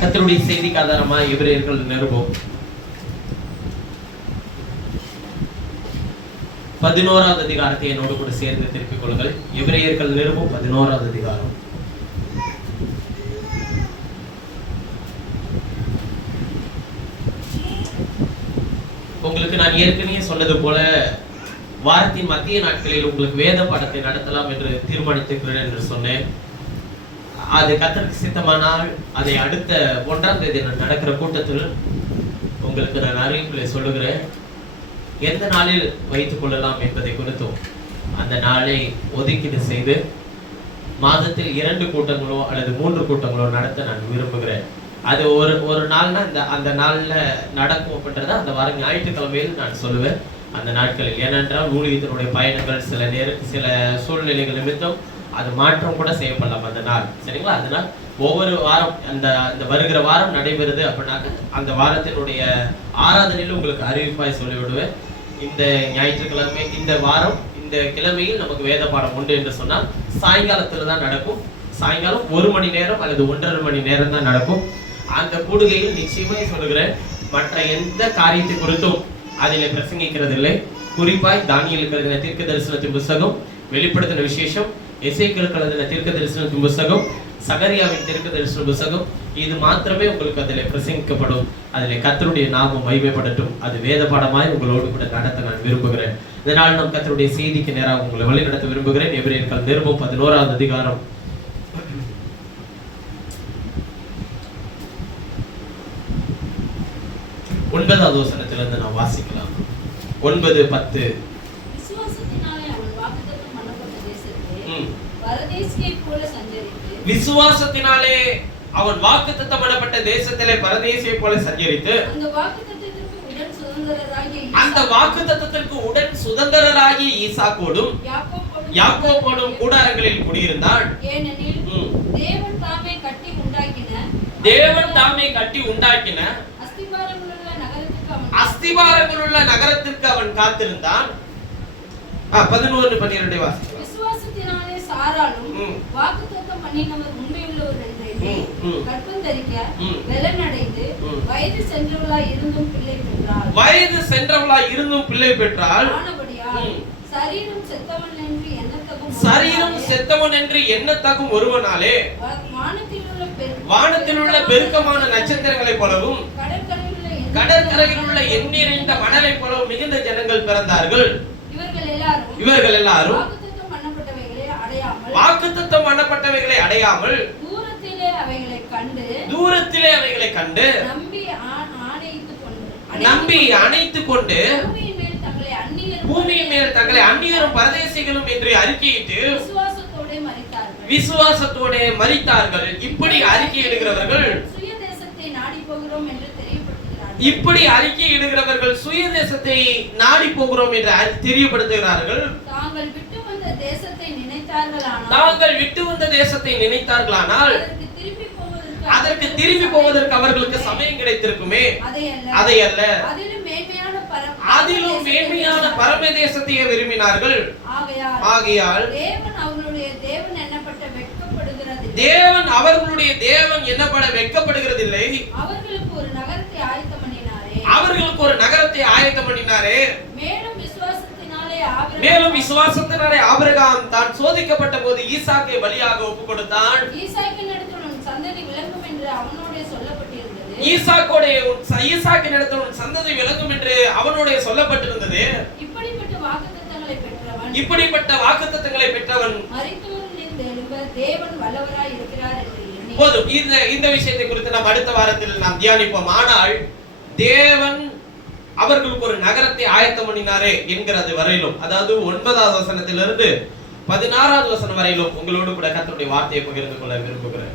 கர்த்தருடைய செய்திக்கு ஆதாரமா எபிரேயர்கள் நிருபம் 11வது அதிகாரத்தை என்னோடு கூட சேர்ந்து திருப்பிக் கொள்ளுங்கள். எபிரேயர்கள் நிருபம் 11வது அதிகாரம். உங்களுக்கு நான் ஏற்கனவே சொன்னது போல வாரத்தின் மத்திய நாட்களில் உங்களுக்கு வேத பாடத்தை நடத்தலாம் என்று தீர்மானித்திருக்கிறேன் என்று சொன்னேன். அது கர்த்தருக்கு சித்தமானால் அதை அடுத்த 1ஆம் தேதி நடக்கிற கூட்டத்தில் உங்களுக்கு நான் அறிவிப்புகளை சொல்லுகிறேன். எந்த நாளில் வைத்துக் கொள்ளலாம் என்பதை குறித்தும் அந்த நாளை ஒதுக்கீடு செய்து மாதத்தில் 2 கூட்டங்களோ அல்லது 3 கூட்டங்களோ நடத்த நான் விரும்புகிறேன். அது ஒரு நாள்னா அந்த நாள்ல நடக்கும் அப்படின்றத அந்த வாரம் ஞாயிற்றுக்கிழமையில் நான் சொல்லுவேன். அந்த நாட்களில் ஏனென்றால் ஊழியத்தினுடைய பயணங்கள் சில சூழ்நிலைகள் நிமித்தம் அது மாற்றம் கூட செய்யப்படலாம் அந்த நாள். சரிங்களா? அதனால் ஒவ்வொரு வாரம் அந்த வருகிற வாரம் நடைபெறுது அப்படின்னாக்க அந்த வாரத்தினுடைய ஆராதனையில் உங்களுக்கு அறிவிப்பாய் சொல்லிவிடுவேன். இந்த ஞாயிற்றுக்கிழமை இந்த வாரம் இந்த கிழமையில் நமக்கு வேத பாடம் உண்டு என்று சொன்னால் சாயங்காலத்துல தான் நடக்கும். சாயங்காலம் 1 மணி நேரம் அல்லது 1.5 மணி நேரம் தான் நடக்கும். அந்த கூடுகையில் நிச்சயமாய் சொல்லுகிறேன், மற்ற எந்த காரியத்தை குறித்தும் அதில் பிரசங்கிக்கிறது இல்லை. குறிப்பாய் தானியேலுக்கு எழுதின தீர்க்க தரிசனத்தின் புத்தகம், வெளிப்படுத்தின விசேஷம், எசேக்கியேலுக்கு எழுதின தீர்க்க தரிசனத்தின் புத்தகம், சகரியாவின் தீர்க்க தரிசன புத்தகம், இது மாத்திரமே உங்களுக்கு அதில் பிரசங்கிக்கப்படும். அதில் கர்த்தருடைய நாமம் மகிமைப்படட்டும். அது வேத பாடமாய் உங்களோடு கூட நடத்த நான் விரும்புகிறேன். இதனால் நாம் கர்த்தருடைய செய்திக்கு நேராக உங்களை வழி நடத்த விரும்புகிறேன். எபிரேயர்கள் நிருபம் 11வது அதிகாரம் 9வது வசனத்திலிருந்து நாம் வாசிக்கலாம். 9:10. விசுவாசத்தினாலே அவன் வாக்குத்தத்தம் பண்ணப்பட்ட தேசத்திலே பரதேசியைப் போல சஞ்சரித்து அந்த வாக்குத்தத்தத்திற்கு உடன் சுதந்திரராகிய ஈசாக்கோடும் யாக்கோபோடும் கூடாரங்களில் குடியிருந்தான். தேவன் தாமே கட்டி உண்டாக்கின அஸ்திபாரங்களுள்ள நகரத்திற்கு அவன் காத்திருந்தான். 11-12 வாசி. விசுவாசத்தினாலே சாராளும் வாக்குத்தத்தம் பண்ணினவர் உண்மையுள்ளவர் என்று எண்ணி கர்ப்பம் தரிக்க வெள்ளனடைந்து வயது சென்றவளாய் இருந்தும் பிள்ளை பெற்றாள். ஆனபடியால் சரீரம் செத்தவன் என்று எண்ணத்தகும் ஒருவனாலே வானத்தில் உள்ள பெருக்கமான நட்சத்திரங்களைப் போலவும் கடற்கரையில் உள்ள எண்ணெறிந்த மணலைப் போலவும் மிகுந்த ஜனங்கள் பிறந்தார்கள். இவர்கள் எல்லாரும் வாக்குத்தத்தம் பண்ணப்பட்டவைகளை அடையாமல் தூரத்திலே அவைகளை கண்டு நம்பி அணைத்துக் கொண்டு பூமியின் மேல் தங்களை அந்நியரும் பரதேசிகளும் என்று அறிக்கையிட்டு விசுவாசத்தோட மரித்தார்கள். இப்படி அறிக்கையிடுகிறவர்கள் சுய தேசத்தை நாடி போகிறோம் என்று தெரியப்படுத்துகிறார்கள். தாங்கள் விட்டு வந்த தேசத்தை நினைத்தார்களானால் அதற்கு திரும்பி போவதற்கு அவர்களுக்கு சமயம் கிடைத்திருக்குமே. அதை அல்ல, அதிலும் மேன்மையான பரம தேசத்தையே விரும்பினார்கள். ஆகையால் தேவன் அவர்களுடைய தேவன் என்னப்பட வெட்கப்படுகிறதில்லை. அவர்களுக்கு ஒரு நகரத்தை ஆயத்தம் பண்ணினாரே. மேலும் விசுவாசத்தினாலே ஆபிரகாம் தான் சோதிக்கப்பட்ட போது ஈசாக்கை பலியாக ஒப்புக் கொடுத்தான். ஈசாக்கினிடத்தில் சந்ததி விளங்கும் என்று சொல்லப்பட்டிருந்தது. இப்படிப்பட்ட வாக்குத்தத்தங்களை பெற்றவன் தேவன் வல்லவராய் இருக்கிறார் என்று எண்ணி போதும். இந்த விஷயத்தை குறித்து நாம் அடுத்த வாரத்தில் நாம் தியானிப்போம். ஆனால் தேவன் அவர்களுக்கு ஒரு நகரத்தை ஆயத்தம் பண்ணினாரே என்கிறது வரையிலும், அதாவது 9வது வசனத்திலிருந்து 16வது வசனம் வரையிலும் உங்களோடு கூட கர்த்தருடைய வார்த்தையை பகிர்ந்து கொள்ள விரும்புகிறேன்.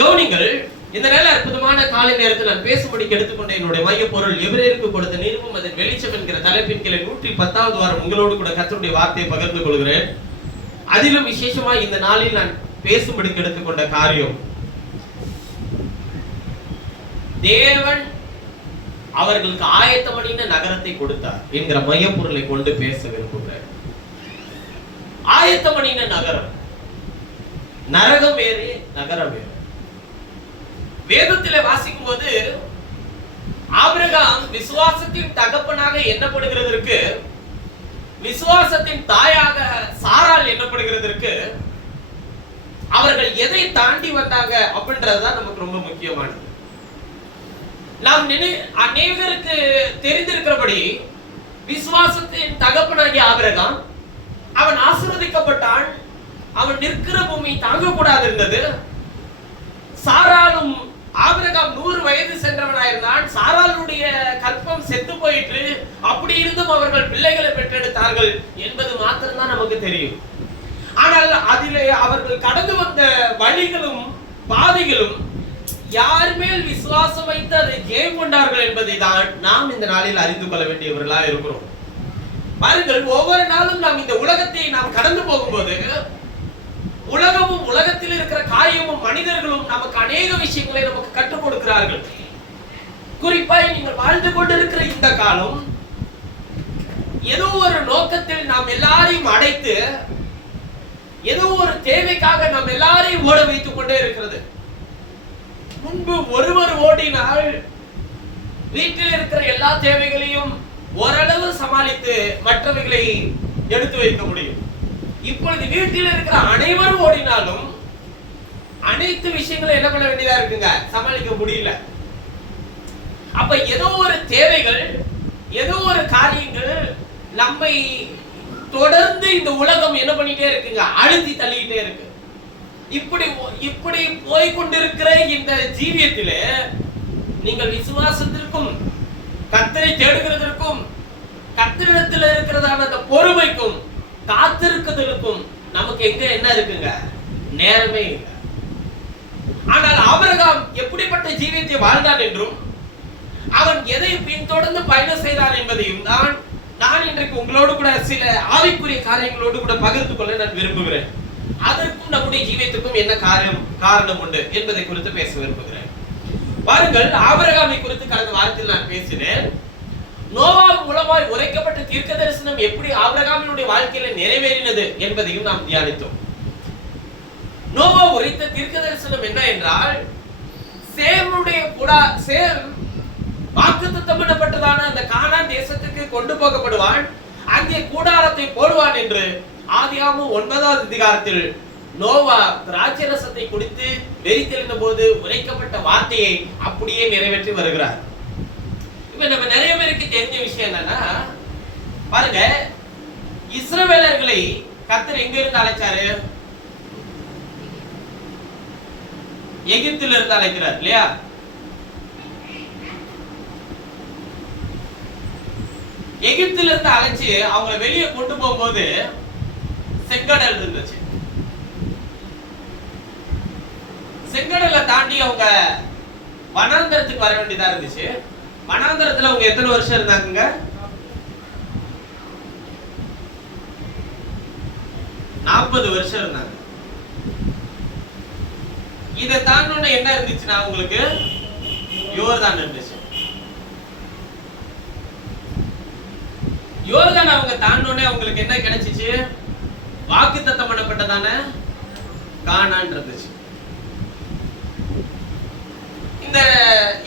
கவனிங்கள். இந்த நல்ல அற்புதமான காலை நேரத்தில் நான் பேசும்படிக்கு எடுத்துக்கொண்ட என்னுடைய மைய பொருள் எபிரேயருக்கு கொடுத்த நிருபம் அதன் வெளிச்சம் என்கிற தலைப்பின் கீழே 110வது வாரம் உங்களோடு கூட கர்த்தருடைய வார்த்தையை பகிர்ந்து கொள்கிறேன். அதிலும் விசேஷமா இந்த நாளில் நான் பேசும்படிக்கு எடுத்துக்கொண்ட காரியம், தேவன் அவர்களுக்கு ஆயத்தமணின நகரத்தை கொடுத்தார் என்கிற மைய பொருளை கொண்டு பேச விரும்புகிறேன். ஆயத்தமணின நகரம், நரகம் வேறு, நகரம் வேறு. வேதத்திலே வாசிக்கும் போது ஆபிரகாம் விசுவாசத்தின் தகப்பனாக எண்ணப்படுகிறதற்கு, விசுவாசத்தின் தாயாக சாராள் எண்ணப்படுகிறதற்கு அவர்கள் எதை தாண்டி வந்தாங்க அப்படின்றதுதான் நமக்கு ரொம்ப முக்கியமானது. நாம் அநேகருக்கு தெரிந்திருக்கிறபடி விசுவாசத்தின் தகப்பனாகிய ஆபிரகாம் அவன் ஆசீர்வதிக்கப்பட்டான். அவன் நிற்கிற பூமி தாங்கக்கூடாது இருந்தது. சாராளும் ஆபிரகாம் 100 வயது சென்றவனாயிருந்தான். சாராளுடைய கற்பம் செத்து போயிற்று. அப்படி இருந்தும் அவர்கள் பிள்ளைகளை பெற்றெடுத்தார்கள் என்பது மாத்திரம்தான் நமக்கு தெரியும். ஆனால் அதிலே அவர்கள் கடந்து வந்த வழிகளும் பாதைகளும் யார் மேல் விசுவாசம் வைத்து அதை ஜெயம் கொண்டார்கள் என்பதை தான் நாம் இந்த நாளில் அறிந்து கொள்ள வேண்டியவர்களா இருக்கிறோம். பாருங்கள், ஒவ்வொரு நாளும் நாம் இந்த உலகத்தை நாம் கடந்து போகும்போது உலகமும் உலகத்தில் இருக்கிற காரியமும் மனிதர்களும் நமக்கு அநேக விஷயங்களை நமக்கு கற்றுக் கொடுக்கிறார்கள். குறிப்பாக நீங்கள் வாழ்ந்து கொண்டிருக்கிற இந்த காலம் ஏதோ ஒரு நோக்கத்தில் நாம் எல்லாரையும் அடைத்து, ஏதோ ஒரு தேவைக்காக நாம் எல்லாரையும் ஓட வைத்துக் கொண்டே இருக்கிறது. முன்பு ஒருவர் ஓடினால் வீட்டில் இருக்கிற எல்லா தேவைகளையும் ஓரளவு சமாளித்து மற்றவைகளை எடுத்து வைக்க முடியும். இப்பொழுது வீட்டில் இருக்கிற அனைவரும் ஓடினாலும் அனைத்து விஷயங்களை என்ன பண்ண வேண்டியதா இருக்குங்க, சமாளிக்க முடியல. அப்ப ஏதோ ஒரு தேவைகள், ஏதோ ஒரு காரியங்கள் நம்மை தொடர்ந்து இந்த உலகம் என்ன பண்ணிட்டே இருக்குங்க, அழுத்தி தள்ளிக்கிட்டே இருக்கு. இப்படி போய் கொண்டிருக்கிற இந்த ஜீவியத்திலே நீங்கள் விசுவாசத்திற்கும் கர்த்தரை தேடுகிறதற்கும் கர்த்தரிடத்தில் இருக்கிறதான அந்த பொறுமைக்கும் காத்திருக்கிறதுக்கும் நமக்கு எங்க என்ன இருக்குங்க, நேரமே இல்லை. ஆனால் ஆபிரகாம் எப்படிப்பட்ட ஜீவியத்தை வாழ்ந்தான் என்றும் அவன் எதை பின்தொடர்ந்து பயணம் செய்தான் என்பதையும் தான் நான் இன்றைக்கு உங்களோடு கூட சில ஆவிக்குரிய காரியங்களோடு கூட பகிர்ந்து கொள்ள நான் விரும்புகிறேன். அதற்கும் நம்முடைய ஜீவியத்துக்கும் என்ன காரணம் உண்டு என்பதை குறித்து பேச விரும்புகிறேன். பாருங்கள், ஆபிரகாமை குறித்து கடந்த வாரத்தில் நான் பேசினேன். நோவா மூலமாய் உரைக்கப்பட்ட தீர்க்க தரிசனம் எப்படி ஆபிரகாமினுடைய வாழ்க்கையில நிறைவேறினது என்பதையும் நாம் தியானித்தோம். நோவா உரைத்த தீர்க்க தரிசனம் என்ன என்றால், சேம் வாக்குத்தத்தம் பண்ணப்பட்டதான அந்த கானான் தேசத்துக்கு கொண்டு போகப்படுவான், அங்கே கூடாரத்தை போடுவான் என்று ஆதியாகமம் 9வது அதிகாரத்தில் நோவா திராட்சரசத்தை குடித்து வெறி தெளிந்த போது உரைக்கப்பட்ட வார்த்தையை அப்படியே நிறைவேற்றி வருகிறார். இப்ப நம்ம நிறைய பேருக்கு தெரிஞ்ச விஷயம் என்னன்னா, பாருங்க, இஸ்ரவேலர்களை கர்த்தர் எங்க இருந்து அழைச்சாரு? எகிப்தில இருந்து அழைக்கிறார் இல்லையா? எகிப்தில இருந்து அழைச்சு அவங்களை வெளியே கொண்டு போகும்போது செங்கடல் இருந்துச்சு. செங்கடலை தாண்டி அவங்க வனாந்தரத்துக்கு வர வேண்டியதா இருந்துச்சு. வனாந்தரத்துல அவங்க எத்தனை வருஷம் இருந்தாங்க? 40 வருஷம் இருந்தாங்க. இதை தாண்டோன்னு என்ன இருந்துச்சுன்னா உங்களுக்கு யோர்தான் இருந்துச்சு. யோர்தான் அவங்க தாண்டோனே அவங்களுக்கு என்ன கிடைச்சிச்சு? வாக்குத்தத்தம் பண்ணப்பட்டதான கானான் இருந்துச்சு.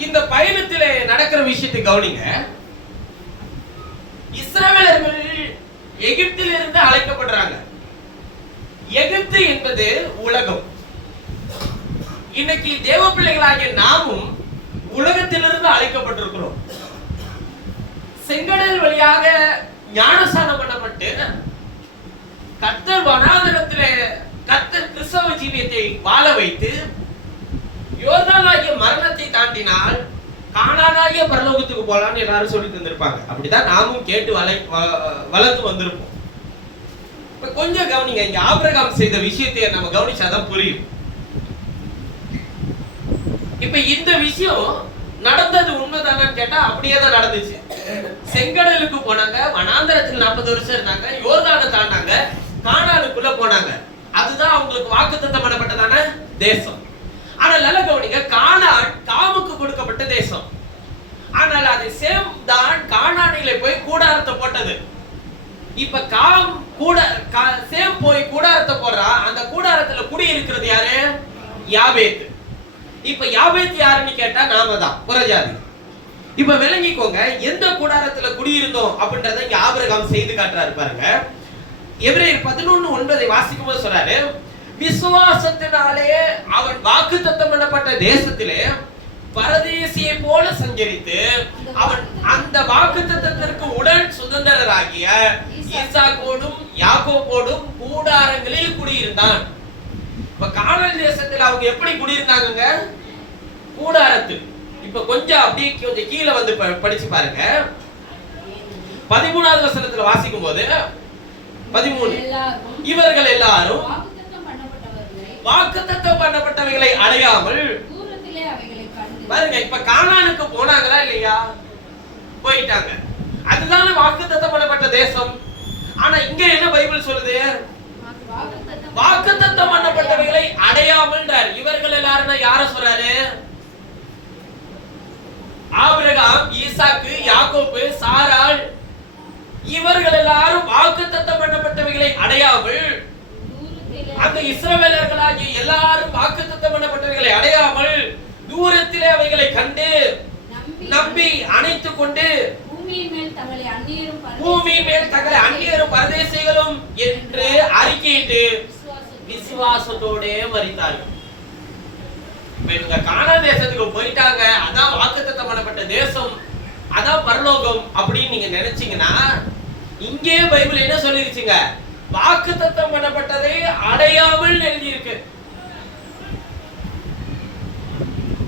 இந்த பயணத்திலே நடக்கிற விஷயத்தை கவனிங்க. இஸ்ரவேலர்கள் எகிப்தில் இருந்து அழைக்கப்படுறாங்க. எகிப்து என்பது உலகம். இன்னைக்கு தேவ பிள்ளைகளாகிய நாமும் உலகத்திலிருந்து அழைக்கப்பட்டிருக்கிறோம். செங்கடல் வழியாக ஞானஸ்நானம் பண்ணப்பட்டு கர்த்தர் வனாந்தரத்திலே கர்த்தர் கிறிஸ்தவ ஜீவியத்தை வாழ வைத்து யோர்தானாகிய மரணத்தை தாண்டினால் கானானாகிய பரலோகத்துக்கு போலான்னு எல்லாரும் சொல்லி தந்திருப்பாங்க. அப்படிதான் நாமும் கேட்டு வளர்ந்து வந்திருப்போம். இப்ப கொஞ்சம் கவனிங்க, இங்க ஆபிரகாம் செய்த விஷயத்தை நம்ம கவனிச்சாதான் புரியும். இப்ப இந்த விஷயம் நடந்தது உண்மைதானு கேட்டா அப்படியே தான் நடந்துச்சு. செங்கடலுக்கு போனாங்க, வனாந்தரத்தில் 40 வருஷம் இருந்தாங்க, யோர்தானை தாண்டாங்க, கானானுக்குள்ள போனாங்க. அதுதான் அவங்களுக்கு வாக்குத்தத்தம் பண்ணப்பட்டதான தேசம். ஆனால் நல்ல கவனிங்க, கானான் காமுக்கு கொடுக்கப்பட்ட தேசம். ஆனால் அது சேம் தான் கானானிலே போய் கூடாரத்தை போட்டது. இப்ப சேம் போய் கூடாரத்தை போடுறா. அந்த கூடாரத்துல குடி இருக்கிறது யாரு? யாபேத். இப்ப யாபேத் யாருன்னு கேட்டா நாம தான் புறஜாதி. இப்ப விளங்கிக்கோங்க, எந்த கூடாரத்துல குடியிருந்தோம் அப்படின்றத இங்க ஆபிரகாம் செய்து காட்டுறாரு பாருங்க. எபிரேயர் 11:9 வாசிக்கும் போது சொல்றாரு, விசுவாசத்தினாலே அவன் வாக்குத்தத்தம் பண்ணப்பட்ட தேசத்திலே பரதேசியை போல சஞ்சரித்து அவன் அந்த வாக்குத்தத்தத்திற்கு உடன் சுதந்திரராகிய ஈசாக்கோடும் யாக்கோபோடும் கூடாரங்களில் குடியிருந்தான். இப்ப கானான் தேசத்துல அவங்க எப்படி குடியிருந்தாங்க? கூடாரத்தில். இப்ப கொஞ்சம் அப்படியே கொஞ்சம் கீழே வந்து படிச்சு பாருங்க. 13வது வசனத்துல வாசிக்கும் போது 13, இவர்கள் எல்லாரும் வாக்குத்தத்தம் பண்ணப்பட்டவைகளை அடையாமல் பாருங்க. இப்ப கானானுக்கு போனாங்களா இல்லையா? போயிட்டாங்க. அதுதானே வாக்குத்தத்தம் பண்ணப்பட்ட தேசம். ஆனா இங்க என்ன பைபிள் சொல்லுது? வாக்குத்தத்தம் பண்ணப்பட்டவைகளை அடையாமல்ன்றார். இவர்கள் எல்லாரும் யார சொல்றாரு? ஆபிரகாம், ஈசாக்கு, யாக்கோபு, சாராள், இவர்கள் எல்லாரும் வாக்குத்தத்தம் பண்ணப்பட்டவைகளை அடையாமல், அந்த இஸ்ரவேலர்களாகிய எல்லாரும் வாக்குத்தத்தம் பண்ணப்பட்டவைகளை அடையாமல் தூரத்திலே அவைகளை கண்டு நம்பி அணைத்துக் கொண்டு பூமியின் மேல் தங்களை அந்நியரும் பரதேசிகளும் என்று அறிக்கையிட்டு விசுவாசத்தோடே மரித்தார்கள். இவங்க கானான் தேசத்துக்கு போயிட்டாங்க, அதான் வாக்குத்தத்தம் பண்ணப்பட்ட தேசம், அதான் பரலோகம் அப்படின்னு நீங்க நினைச்சீங்கன்னா, இங்கே பைபிள் என்ன சொல்லிருச்சுங்க? வாக்குத்தத்தம் பண்ணப்பட்டதை அடையாமல் எழுதியிருக்கு.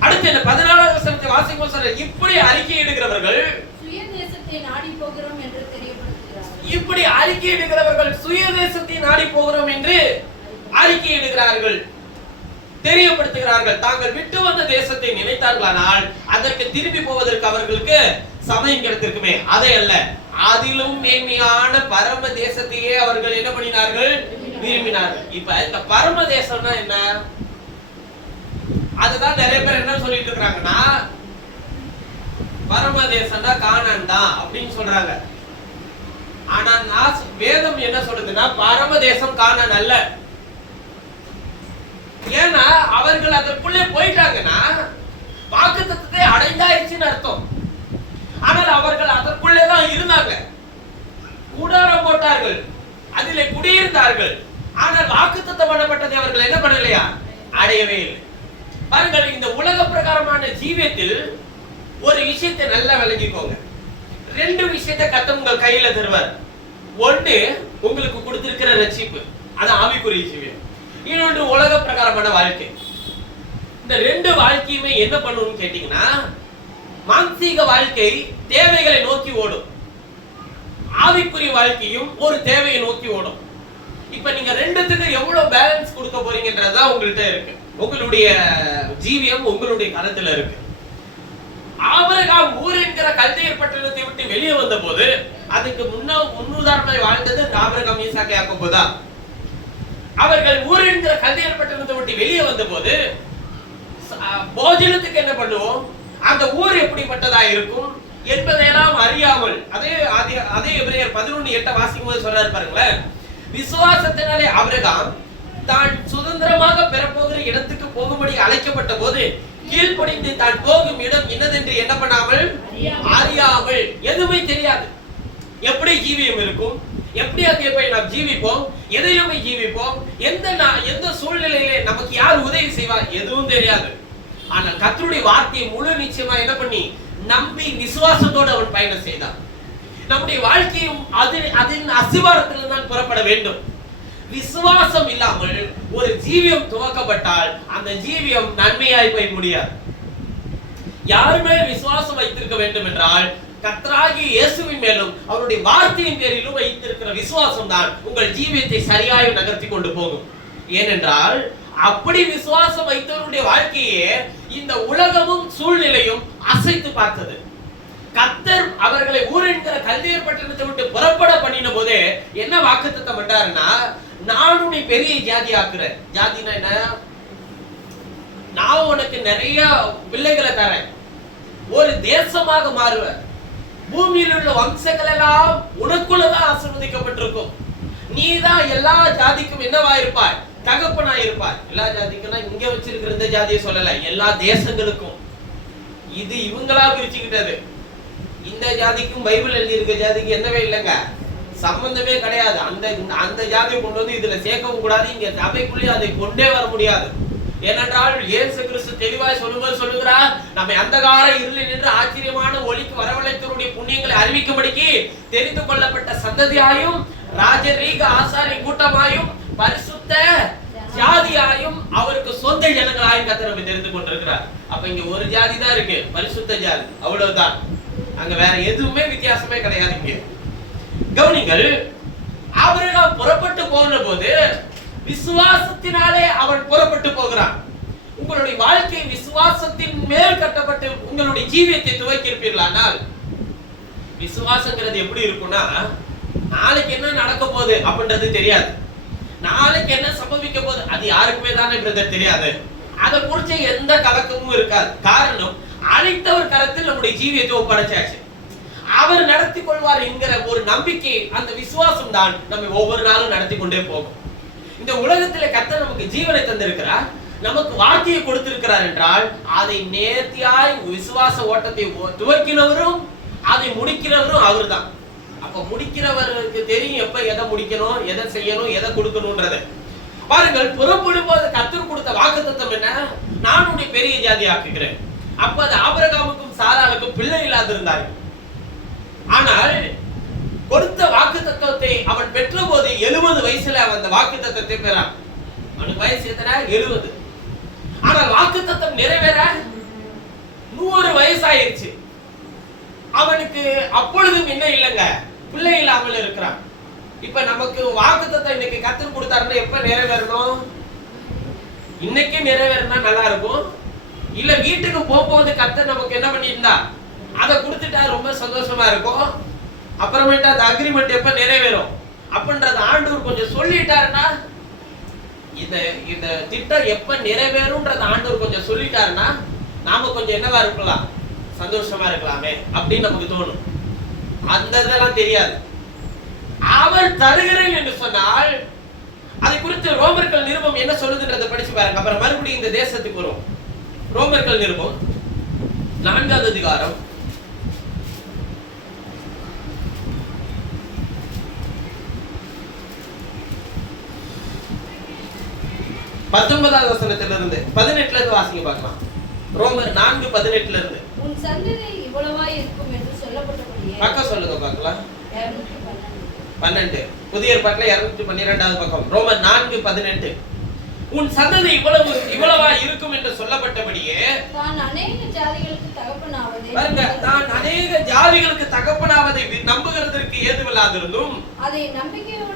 அடுத்து என்ன 14வது வசனத்தை வாசிக்கும் சொல்ற, இப்படி அறிக்கையிடுகிறவர்கள் சுயதேசத்தை நாடி போகிறோம் என்று தெரியப்படுத்துகிறார்கள். இப்படி அறிக்கையிடுகிறவர்கள் சுயதேசத்தை நாடி போகிறோம் என்று அறிக்கையிடுகிறார்கள், தெரியப்படுத்துகிறார்கள். தாங்கள் விட்டு வந்த தேசத்தை நினைத்தார்களானால் அதற்கு திரும்பி போவதற்கு அவர்களுக்கு சமயம் கிடைத்திருக்குமே. அதை அல்ல, அதிலும் மேன்மையான பரம தேசத்தையே அவர்கள் என்ன பண்ணினார்கள்? விரும்பினார்கள். இப்ப இந்த பரம தேசம்னா என்ன? அதுதான் நிறைய பேர் என்ன சொல்லிட்டு இருக்காங்கன்னா, பரம தேசம்னா கானான் தான் அப்படின்னு சொல்றாங்க. ஆனா வேதம் என்ன சொல்லுதுன்னா, பரம தேசம் கானான் அல்ல. ஏன்னா அவர்கள் அதற்குள்ளே போயிட்டாங்கன்னா வாக்குத்தத்தத்தை அடைந்தாயிடுச்சுன்னு அர்த்தம். ஆனால் அவர்கள் அதற்குள்ளே தான் இருந்தாங்க, கூடாரம் போட்டார்கள், அதிலே குடியிருந்தார்கள். ஆனால் வாக்குத்தத்தம் பண்ணப்பட்டதை அவர்கள் என்ன பண்ணலையா? அடையவே இல்லை. பாருங்கள், இந்த உலக பிரகாரமான ஜீவியத்தில் ஒரு விஷயத்தை நல்லா விளங்கிக்கோங்க. 2 விஷயத்தை கர்த்தர் உங்கள் கையில தருவார். ஒன்று உங்களுக்கு கொடுத்திருக்கிற ரட்சிப்பு, அது ஆவிக்குரிய ஜீவியம். இன்னொன்று உலக பிரகாரமான வாழ்க்கை. இந்த 2 வாழ்க்கையுமே என்ன பண்ணணும்னு கேட்டீங்கன்னா, மானசீக வாழ்க்கை தேவைகளை நோக்கி ஓடும், ஆவிக்குரிய வாழ்க்கையும் ஒரு தேவையை நோக்கி ஓடும். இப்ப நீங்க 2த்துக்கு எவ்வளவு பேலன்ஸ் கொடுக்க போறீங்கன்றதுதான் உங்கள்கிட்ட இருக்கு. உங்களுடைய ஜீவியம் உங்களுடைய கரத்துல இருக்கு. ஆபிரகாம் ஊர் என்கிற கல்தேயர் பட்டணத்தை விட்டு வெளியே வந்த போது அதுக்கு முன்னுதாரணமாய் வாழ்ந்தது ஆபிரகாம், ஈசாக்கு, யாக்கோபு தான். அவர்கள் ஊர் என்கிற கல்தேயர் பட்டணத்தை விட்டு வெளியே வந்த போது போஜனத்துக்கு என்ன பண்ணுவோம், அந்த ஊர் எப்படிப்பட்டதா இருக்கும் என்பதையெல்லாம் அறியாமல், அதே எபிரேயர் 11:8 வாசிக்கும் போது சொல்றாரு பாருங்களேன். விசுவாசத்தினாலே ஆபிரகாம் தான் சுதந்திரமாக பெறப்போகிற இடத்துக்கு போகும்படி அழைக்கப்பட்ட போது கீழ்ப்படிந்து தான் போகும் இடம் என்னதென்று என்ன பண்ணாமல், அறியாமல், எதுவுமே தெரியாது, எப்படி ஜீவியம் இருக்கும், எப்படி அங்கே போய் நாம் ஜீவிப்போம், எதிலும் போய் ஜீவிப்போம், எந்த சூழ்நிலையிலே நமக்கு யார் உதவி செய்வார், எதுவும் தெரியாது. ஆனால் கர்த்தருடைய வார்த்தையை முழு நிச்சயமா என்ன பண்ணி நம்பி விசுவாசத்தோடு அவன் பயணம் செய்தான். நம்முடைய வாழ்க்கையும் அதன் அசிவாரத்தில் தான் புறப்பட வேண்டும். விசுவாசம் இல்லாமல் ஒரு ஜீவியம் துவக்கப்பட்டால் அந்த ஜீவியம் நன்மையாய் போய் முடியாது. யாருமே விசுவாசம் வைத்திருக்க வேண்டும் என்றால் கர்த்தராகிய இயேசுவின் மேலும் அவருடைய வார்த்தையின் பேரிலும் வைத்திருக்கிற விசுவாசம் தான் உங்கள் ஜீவியத்தை சரியாய் நகர்த்தி கொண்டு போகும். ஏனென்றால் அப்படி விசுவாசம் வைத்தவருடைய வாழ்க்கையே இந்த உலகமும் சூழ்நிலையும் அசைத்து பார்த்தது. கர்த்தர் அவர்களை ஊர் என்கிற கல்தேயர் பட்டணத்தை விட்டு புறப்பட பண்ணின போதே என்ன வாக்குத்தத்தம் பண்றாருன்னா, நான் உன்னை பெரிய ஜாதி ஆக்குறேன். ஜாதினா என்ன? நான் உனக்கு நிறைய பிள்ளைகளை தரேன், ஒரு தேசமாக மாறுவேன், பூமியில் உள்ள வம்சங்கள் எல்லாம் உனக்குள்ளதான் ஆசீர்வதிக்கப்பட்டிருக்கும், நீதான் எல்லா ஜாதிக்கும் என்னவா இருப்பாய்? தகப்பனா இருப்பார். எல்லா ஜாதிக்குன்னா இங்க வச்சிருக்கிற இந்த ஜாதியை சொல்லல, எல்லா தேசங்களுக்கும். இது இவங்களா பிரிச்சுக்கிட்டது. இந்த ஜாதிக்கும் பைபிள் எழுதி இருக்க ஜாதிக்கு என்னவே இல்லைங்க, சம்பந்தமே கிடையாது. அந்த ஜாதியை கொண்டு வந்து இதுல சேர்க்கவும் கூடாது, இங்க சபைக்குள்ளே அதை கொண்டே வர முடியாது. ஏனென்றால் இயேசு கிறிஸ்து தெளிவாய் சொல்லுகிறார், நம்மை அந்தகார இருளில் நின்று ஆச்சரியமான ஒளிக்கு வரவழைத்தவருடைய புண்ணியங்களை அறிவிக்கும்படிக்கு தெரிந்து கொள்ளப்பட்ட சந்ததியாயும் ராஜரீக ஆசாரிய கூட்டமாயும் பரிசுத்த ஜாதியாயும் அவருக்கு சொந்த ஜனங்களாயும் கர்த்தர் நம்மை தெரிந்து கொண்டிருக்கிறார். அப்ப இங்க ஒரு ஜாதி தான் இருக்கு, பரிசுத்த ஜாதி, அவ்வளவுதான். அங்க வேற எதுவுமே வித்தியாசமே கிடையாது. இங்க கவனிங்கள், ஆபிரகாம் புறப்பட்டு போன போது விசுவாசத்தினாலே அவன் புறப்பட்டு போகிறான். உங்களுடைய வாழ்க்கை விசுவாசத்தின் மேல் கட்டப்பட்டு உங்களுடைய ஜீவியத்தை துவக்கி இருப்பீர்களானால், விசுவாசங்கிறது எப்படி இருக்கும்னா, நாளைக்கு என்ன நடக்க போகுது அப்படின்றது தெரியாது, நாளைக்கு என்ன சம்பவிக்க போகுது அது யாருக்குமே தானே பிரதர் தெரியாது. அதை குறித்து எந்த கலக்கமும் இருக்காது. காரணம், அழைத்தவர் கரத்தில் நம்முடைய ஜீவியத்தை ஒப்படைச்சாச்சு, அவர் நடத்தி கொள்வார் என்கிற ஒரு நம்பிக்கை, அந்த விசுவாசம் தான் நம்ம ஒவ்வொரு நாளும் நடத்தி கொண்டே போகும். இந்த உலகத்திலே கர்த்தர் நமக்கு ஜீவனை தந்திருக்கிறார், நமக்கு வார்த்தையை கொடுத்திருக்கிறார் என்றால் அதை நேர்த்தியாய் விசுவாச ஓட்டத்தை துவக்கினவரும் அதை முடிக்கிறவரும் அவர்தான். அப்ப முடிக்கிறவருக்கு தெரியும் எப்ப எதை முடிக்கணும், எதை செய்யணும், எதை கொடுக்கணும்ன்றது. பாருங்கள், புறப்படும் போது கர்த்தர் கொடுத்த வாக்குத்தத்தம் என்ன, நான் உன்னை பெரிய ஜாதி ஆக்குகிறேன். அப்ப அது ஆபிரகாமுக்கும் சாராளுக்கும் பிள்ளை இல்லாதிருந்தார்கள். ஆனால் கொடுத்த வாக்குத்தத்தத்தை அவன் பெற்ற போது 70 வயசுல அவன் அந்த வாக்குத்தத்தத்தை பெறான். அவனுக்கு வயசு எத்தனை? 70. ஆனால் வாக்குத்தத்தம் நிறைவேற 100 வயசாயிருச்சு. அவனுக்கு அப்பொழுதும் என்ன இல்லைங்க, பிள்ளை இல்லாமல் இருக்கிறான். இப்ப நமக்கு வாக்குத்தத்தம் இன்னைக்கு கர்த்தர் கொடுத்தாருன்னா எப்ப நிறைவேறணும்? இன்னைக்கு நிறைவேறினா நல்லா இருக்கும். இல்ல வீட்டுக்கு போகும்போது கர்த்தர் நமக்கு என்ன பண்ணியிருந்தா அதை கொடுத்துட்டா ரொம்ப சந்தோஷமா இருக்கும். அப்புறமேட்டு அந்த அக்ரிமெண்ட் எப்ப நிறைவேறும் அப்படின்றது ஆண்டவர் கொஞ்சம் சொல்லிட்டாருன்னா, இந்த திட்டம் எப்ப நிறைவேறும்ன்றது ஆண்டவர் கொஞ்சம் சொல்லிட்டாருன்னா நாம கொஞ்சம் என்னவா இருக்கலாம், சந்தோஷமா இருக்கலாமே அப்படின்னு நமக்கு தோணும். அந்த இதெல்லாம் தெரியாது. அவர் தருகிறேன் என்று சொன்னால் அதை குறித்து ரோமர்கள் நிருபம் என்ன சொல்லுதுன்றதை படிச்சு பாருங்க. அப்புறம் மறுபடியும் இந்த தேசத்துக்கு வரும். ரோமர்கள் நிருபம் 4வது அதிகாரம் 19வது வசனத்திலிருந்து 18ல இருந்து வாசிங்க பார்க்கலாம். ரோமர் 4:18ல இருந்து. உன் சந்ததி இவ்வளவாய் இருக்கும் என்று சொல்லப்பட்டபடியே. பக்கம் சொல்லுங்க பார்க்கலாம். 212. புதிய ஏற்பாட்டுல 212வது பக்கம். ரோமர் 4:18. உன் சந்ததி இவ்வளவாய் இருக்கும் என்று சொல்லப்பட்டபடியே நான் அநேக ஜாதிகளுக்கு தகப்பனாவதை பாருங்க, நான் அநேக ஜாதிகளுக்கு தகப்பனாவதை நம்புகிறதற்கு ஏதுவில்லாதிருந்தும் அதை நம்பிக்கையோடு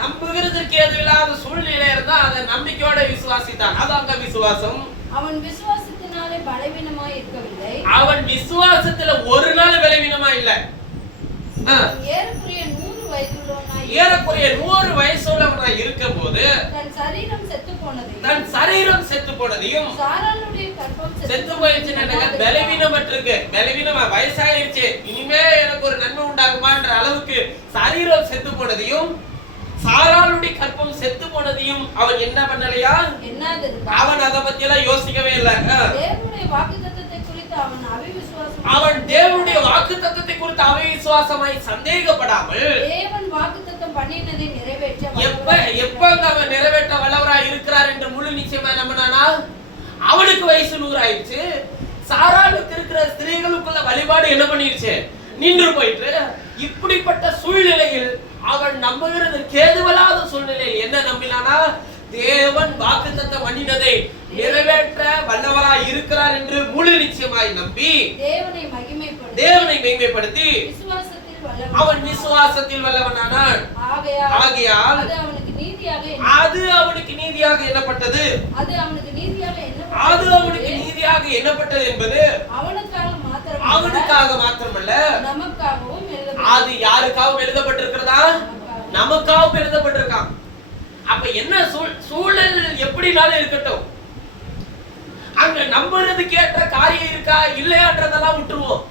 நம்புகிறதற்கு ஏதுவில்லாத சூழ்நிலை இருந்தா அதை நம்பிக்கையோட விசுவாசித்தான். அதாங்க விசுவாசம். அவன் விசுவாசத்தினாலே பலவீனமாய் இருக்கவில்லை. அவன் விசுவாசத்துல ஒரு நாள் பலவீனமா இல்ல. ஏறக்குறைய 100 வயசுள்ளவனாய் இருக்கும் போது தன் சரீரம் செத்து போனதையும் சாராளுடைய கற்பம் செத்து போயிடுச்சு. பலவீனமா வயசாயிருச்சு, இனிமே எனக்கு ஒரு நன்மை உண்டாகுமான்ற அளவுக்கு சரீரம் செத்து போனதையும் சாராளுடைய கற்பம் செத்து போனதையும் அவன் என்ன பண்ணலையா? அவன் அதை பத்தி எல்லாம் யோசிக்கவே இல்லை. தேவனுடைய வாக்குத்தத்தத்தை குறித்து அவன் தேவனுடைய வாக்குத்தத்தத்தை குறித்து அவிசுவாசமாய் சந்தேகப்படாமல் தேவன் வாக்குத்தத்தம் பண்ணினதை நிறைவேற்ற எப்ப அவன் நிறைவேற்ற வல்லவராய் இருக்கிறார் என்று முழு நிச்சயமா நம்பினானா? அவனுக்கு வயசு 100 ஆயிடுச்சு. சாராளுக்கு இருக்கிற ஸ்திரீகளுக்குள்ள வழிபாடு என்ன பண்ணிருச்சு? நின்று போயிட்டு. இப்படிப்பட்ட சூழ்நிலையில் அவன் நம்புகிறதற்கு ஏதுவல்லாத சூழ்நிலையில் என்ன நம்பினானா? தேவன் வாக்குத்தத்தம் பண்ணினதை நிறைவேற்ற வல்லவராய் இருக்கிறார் என்று முழு நிச்சயமாய் நம்பி தேவனை மகிமைப்படுத்தி அவன் விசுவாசத்தில் வல்லவனானான். ஆகையால் அது அவனுக்கு நீதியாக எண்ணப்பட்டது. அது அவனுக்கு நீதியாக எண்ணப்பட்டது என்பது அவனுக்காக மாத்திரமல்ல, அது யாருக்காகவும் எழுதப்பட்டிருக்கிறதா? நமக்காகவும் எழுதப்பட்டிருக்கான். அப்ப என்ன சூழல் எப்படினாலும் இருக்கட்டும், அங்க நம்புறதுக்கு ஏற்ற காரியம் இருக்கா இல்லையான்றதெல்லாம் விட்டுருவோம்.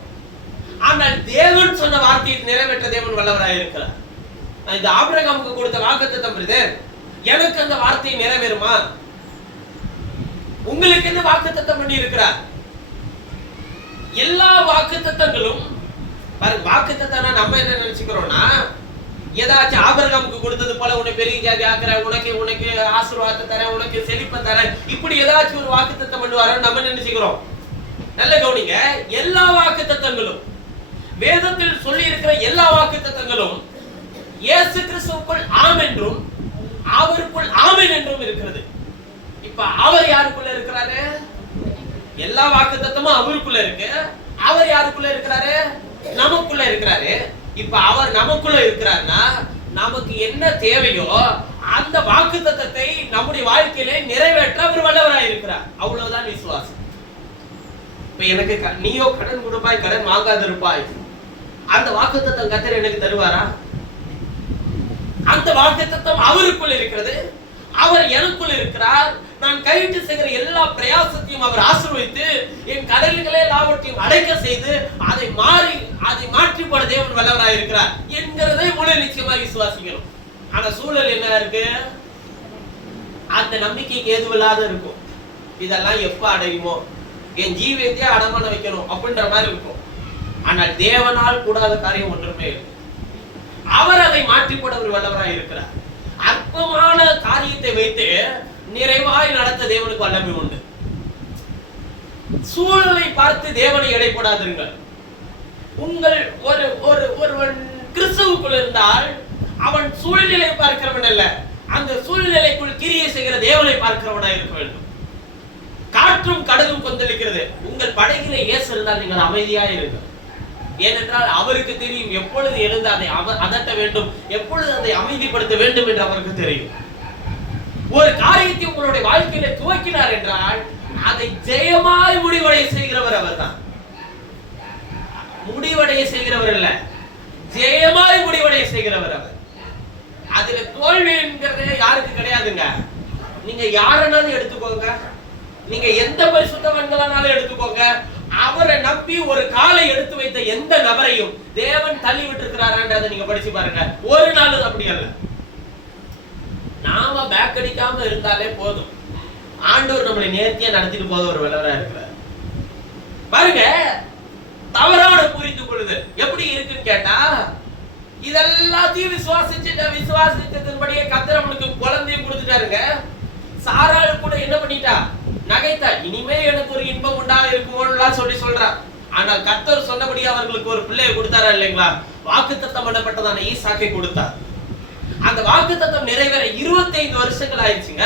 ஆனால் தேவன் சொன்ன வார்த்தையை நிறைவேற்ற தேவன் வல்லவராய் இருக்கிறார். இந்த ஆபிரகாமுக்கு கொடுத்த வாக்குத்தத்தம் பிரதர், எனக்கு அந்த வார்த்தை நிறைவேறுமா? உங்களுக்கு என்ன வாக்குத்தத்தம் பண்ணி இருக்கிறார்? எல்லா வாக்குத்தத்தங்களும் பாருங்க, வாக்குத்தத்தம்னா நம்ம என்ன நினைச்சுக்கிறோம்னா, ஏதாச்சும் ஆபிரகாமுக்கு கொடுத்தது போல உன்னை பெரிய ஜாதி ஆக்குறேன், உனக்கு ஆசீர்வாதத்தை தரேன், உனக்கு செழிப்பை தரேன், இப்படி ஏதாச்சும் ஒரு வாக்குத்தத்தம் பண்ணுவாருன்னு நம்ம நினைச்சுக்கிறோம். நல்ல கவனிங்க, எல்லா வாக்குத்தத்தங்களும், வேதத்தில் சொல்லி இருக்கிற எல்லா வாக்குத்தத்தங்களும் இயேசு கிறிஸ்துவுக்குள் ஆம் என்றும் அவருக்குள் ஆமென் என்றும் இருக்கிறது. இப்ப அவர் யாருக்குள்ள இருக்கிறாரு? எல்லா வாக்குத்தத்தமும் அவருக்குள்ள இருக்கு. அவர் யாருக்குள்ள இருக்கிறாரு? நமக்குள்ள இருக்கிறாரு. இப்ப அவர் நமக்குள்ள இருக்கிறார்னா நமக்கு என்ன தேவையோ அந்த வாக்குத்தத்தத்தை நம்முடைய வாழ்க்கையில நிறைவேற்ற அவர் வல்லவராய் இருக்கிறார். அவ்வளவுதான் விசுவாசம். இப்ப எனக்கு நீயோ கடன் கொடுப்பாய், கடன் வாங்காது இருப்பாய், அந்த வாக்குத்தத்தம் கர்த்தர் எனக்கு தருவாரா? அந்த வாக்குத்தத்தம் அவருக்குள் இருக்கிறது, அவர் எனக்குள் இருக்கிறார். நான் கைவிட்டு செய்கிற எல்லா பிரயாசத்தையும் அவர் ஆசீர்வதித்து என் கடல்களே எல்லாவற்றையும் அடைக்க செய்து அதை மாற்றி போட தேவன் வல்லவராய் இருக்கிறார் என்கிறதை முழு நிச்சயமாக விசுவாசிக்கணும். ஆனா சூழல் என்ன இருக்கு? அந்த நம்பிக்கைக்கு ஏதுவில்லாத இருக்கும். இதெல்லாம் எப்ப அடையுமோ, என் ஜீவியத்தையே அடமான வைக்கணும் அப்படின்ற மாதிரி இருக்கும். ஆனால் தேவனால் கூடாத காரியம் ஒன்றுமே இல்லை. அவர் அதை மாற்றி போட ஒரு வல்லவராய் இருக்கிறார். அற்பமான காரியத்தை வைத்து நிறைவாய் நடத்த தேவனுக்கு வல்லமை உண்டு. சூழலை பார்த்து தேவனை எடை போடாதீர்கள். உங்கள் ஒருவன் கிறிஸ்துவுக்குள் இருந்தால் அவன் சூழ்நிலை பார்க்கிறவன் அல்ல, அந்த சூழ்நிலைக்குள் கிரியை செய்கிற தேவனை பார்க்கிறவனாய் இருக்க வேண்டும். காற்றும் கடலும் கொந்தளிக்கிறது, உங்கள் படகிலே இயேசு இருந்தால் நீங்கள் அமைதியாய் இருங்க. ஏனென்றால் அவருக்கு தெரியும் எப்பொழுது எழுந்து அதை அதட்ட வேண்டும், எப்பொழுது அதை அமைதிப்படுத்த வேண்டும் என்று அவருக்கு தெரியும். ஒரு காரியத்தை உங்களுடைய வாழ்க்கையில துவக்கினார் என்றால் அதை ஜெயமாய் முடிவடைய செய்கிறவர் அவர்தான். முடிவடைய செய்கிறவர் அல்ல, ஜெயமாய் முடிவடைய செய்கிறவர் அவர். அதுல தோல்வி என்கிறது யாருக்கு கிடையாதுங்க. நீங்க யாரனாலும் எடுத்துக்கோங்க, நீங்க எந்த பரிசுத்தவான்களானாலும் எடுத்துக்கோங்க, அவரை நம்பி ஒரு காலை எடுத்து வைத்த எந்த நபரையும் தேவன் தள்ளி விட்டு இருக்கிறாரான்றதை நீங்க படிச்சு பாருங்க. ஒரு நாள் அப்படி அல்ல. நாம பேக் அடிக்காம இருந்தாலே போதும், ஆண்டவர் நம்மளை நேர்த்தியா நடத்திட்டு போக ஒரு வல்லவரா இருக்கிறார். பாருங்க, தவறான புரிந்து கொள்ளுதல் எப்படி இருக்குன்னு கேட்டா, இதெல்லாத்தையும் விசுவாசிச்சதின்படியே கர்த்தர் அவனுக்கு குழந்தையும் கொடுத்துட்டாருங்க. சாராள் கூட என்ன பண்ணிட்டா? நகைத்தா, இனிமே எனக்கு ஒரு இன்பம் உண்டா இருக்குமோன்னு சொல்லி சொல்றா. ஆனால் கர்த்தர் சொன்னபடி அவர்களுக்கு ஒரு பிள்ளையை கொடுத்தாரா இல்லைங்களா? வாக்குத்தத்தம் பண்ணப்பட்டதான ஈசாக்கை கொடுத்தார். அந்த வாக்குத்தத்தம் நிறைவேற 25 வருஷங்கள் ஆயிடுச்சுங்க.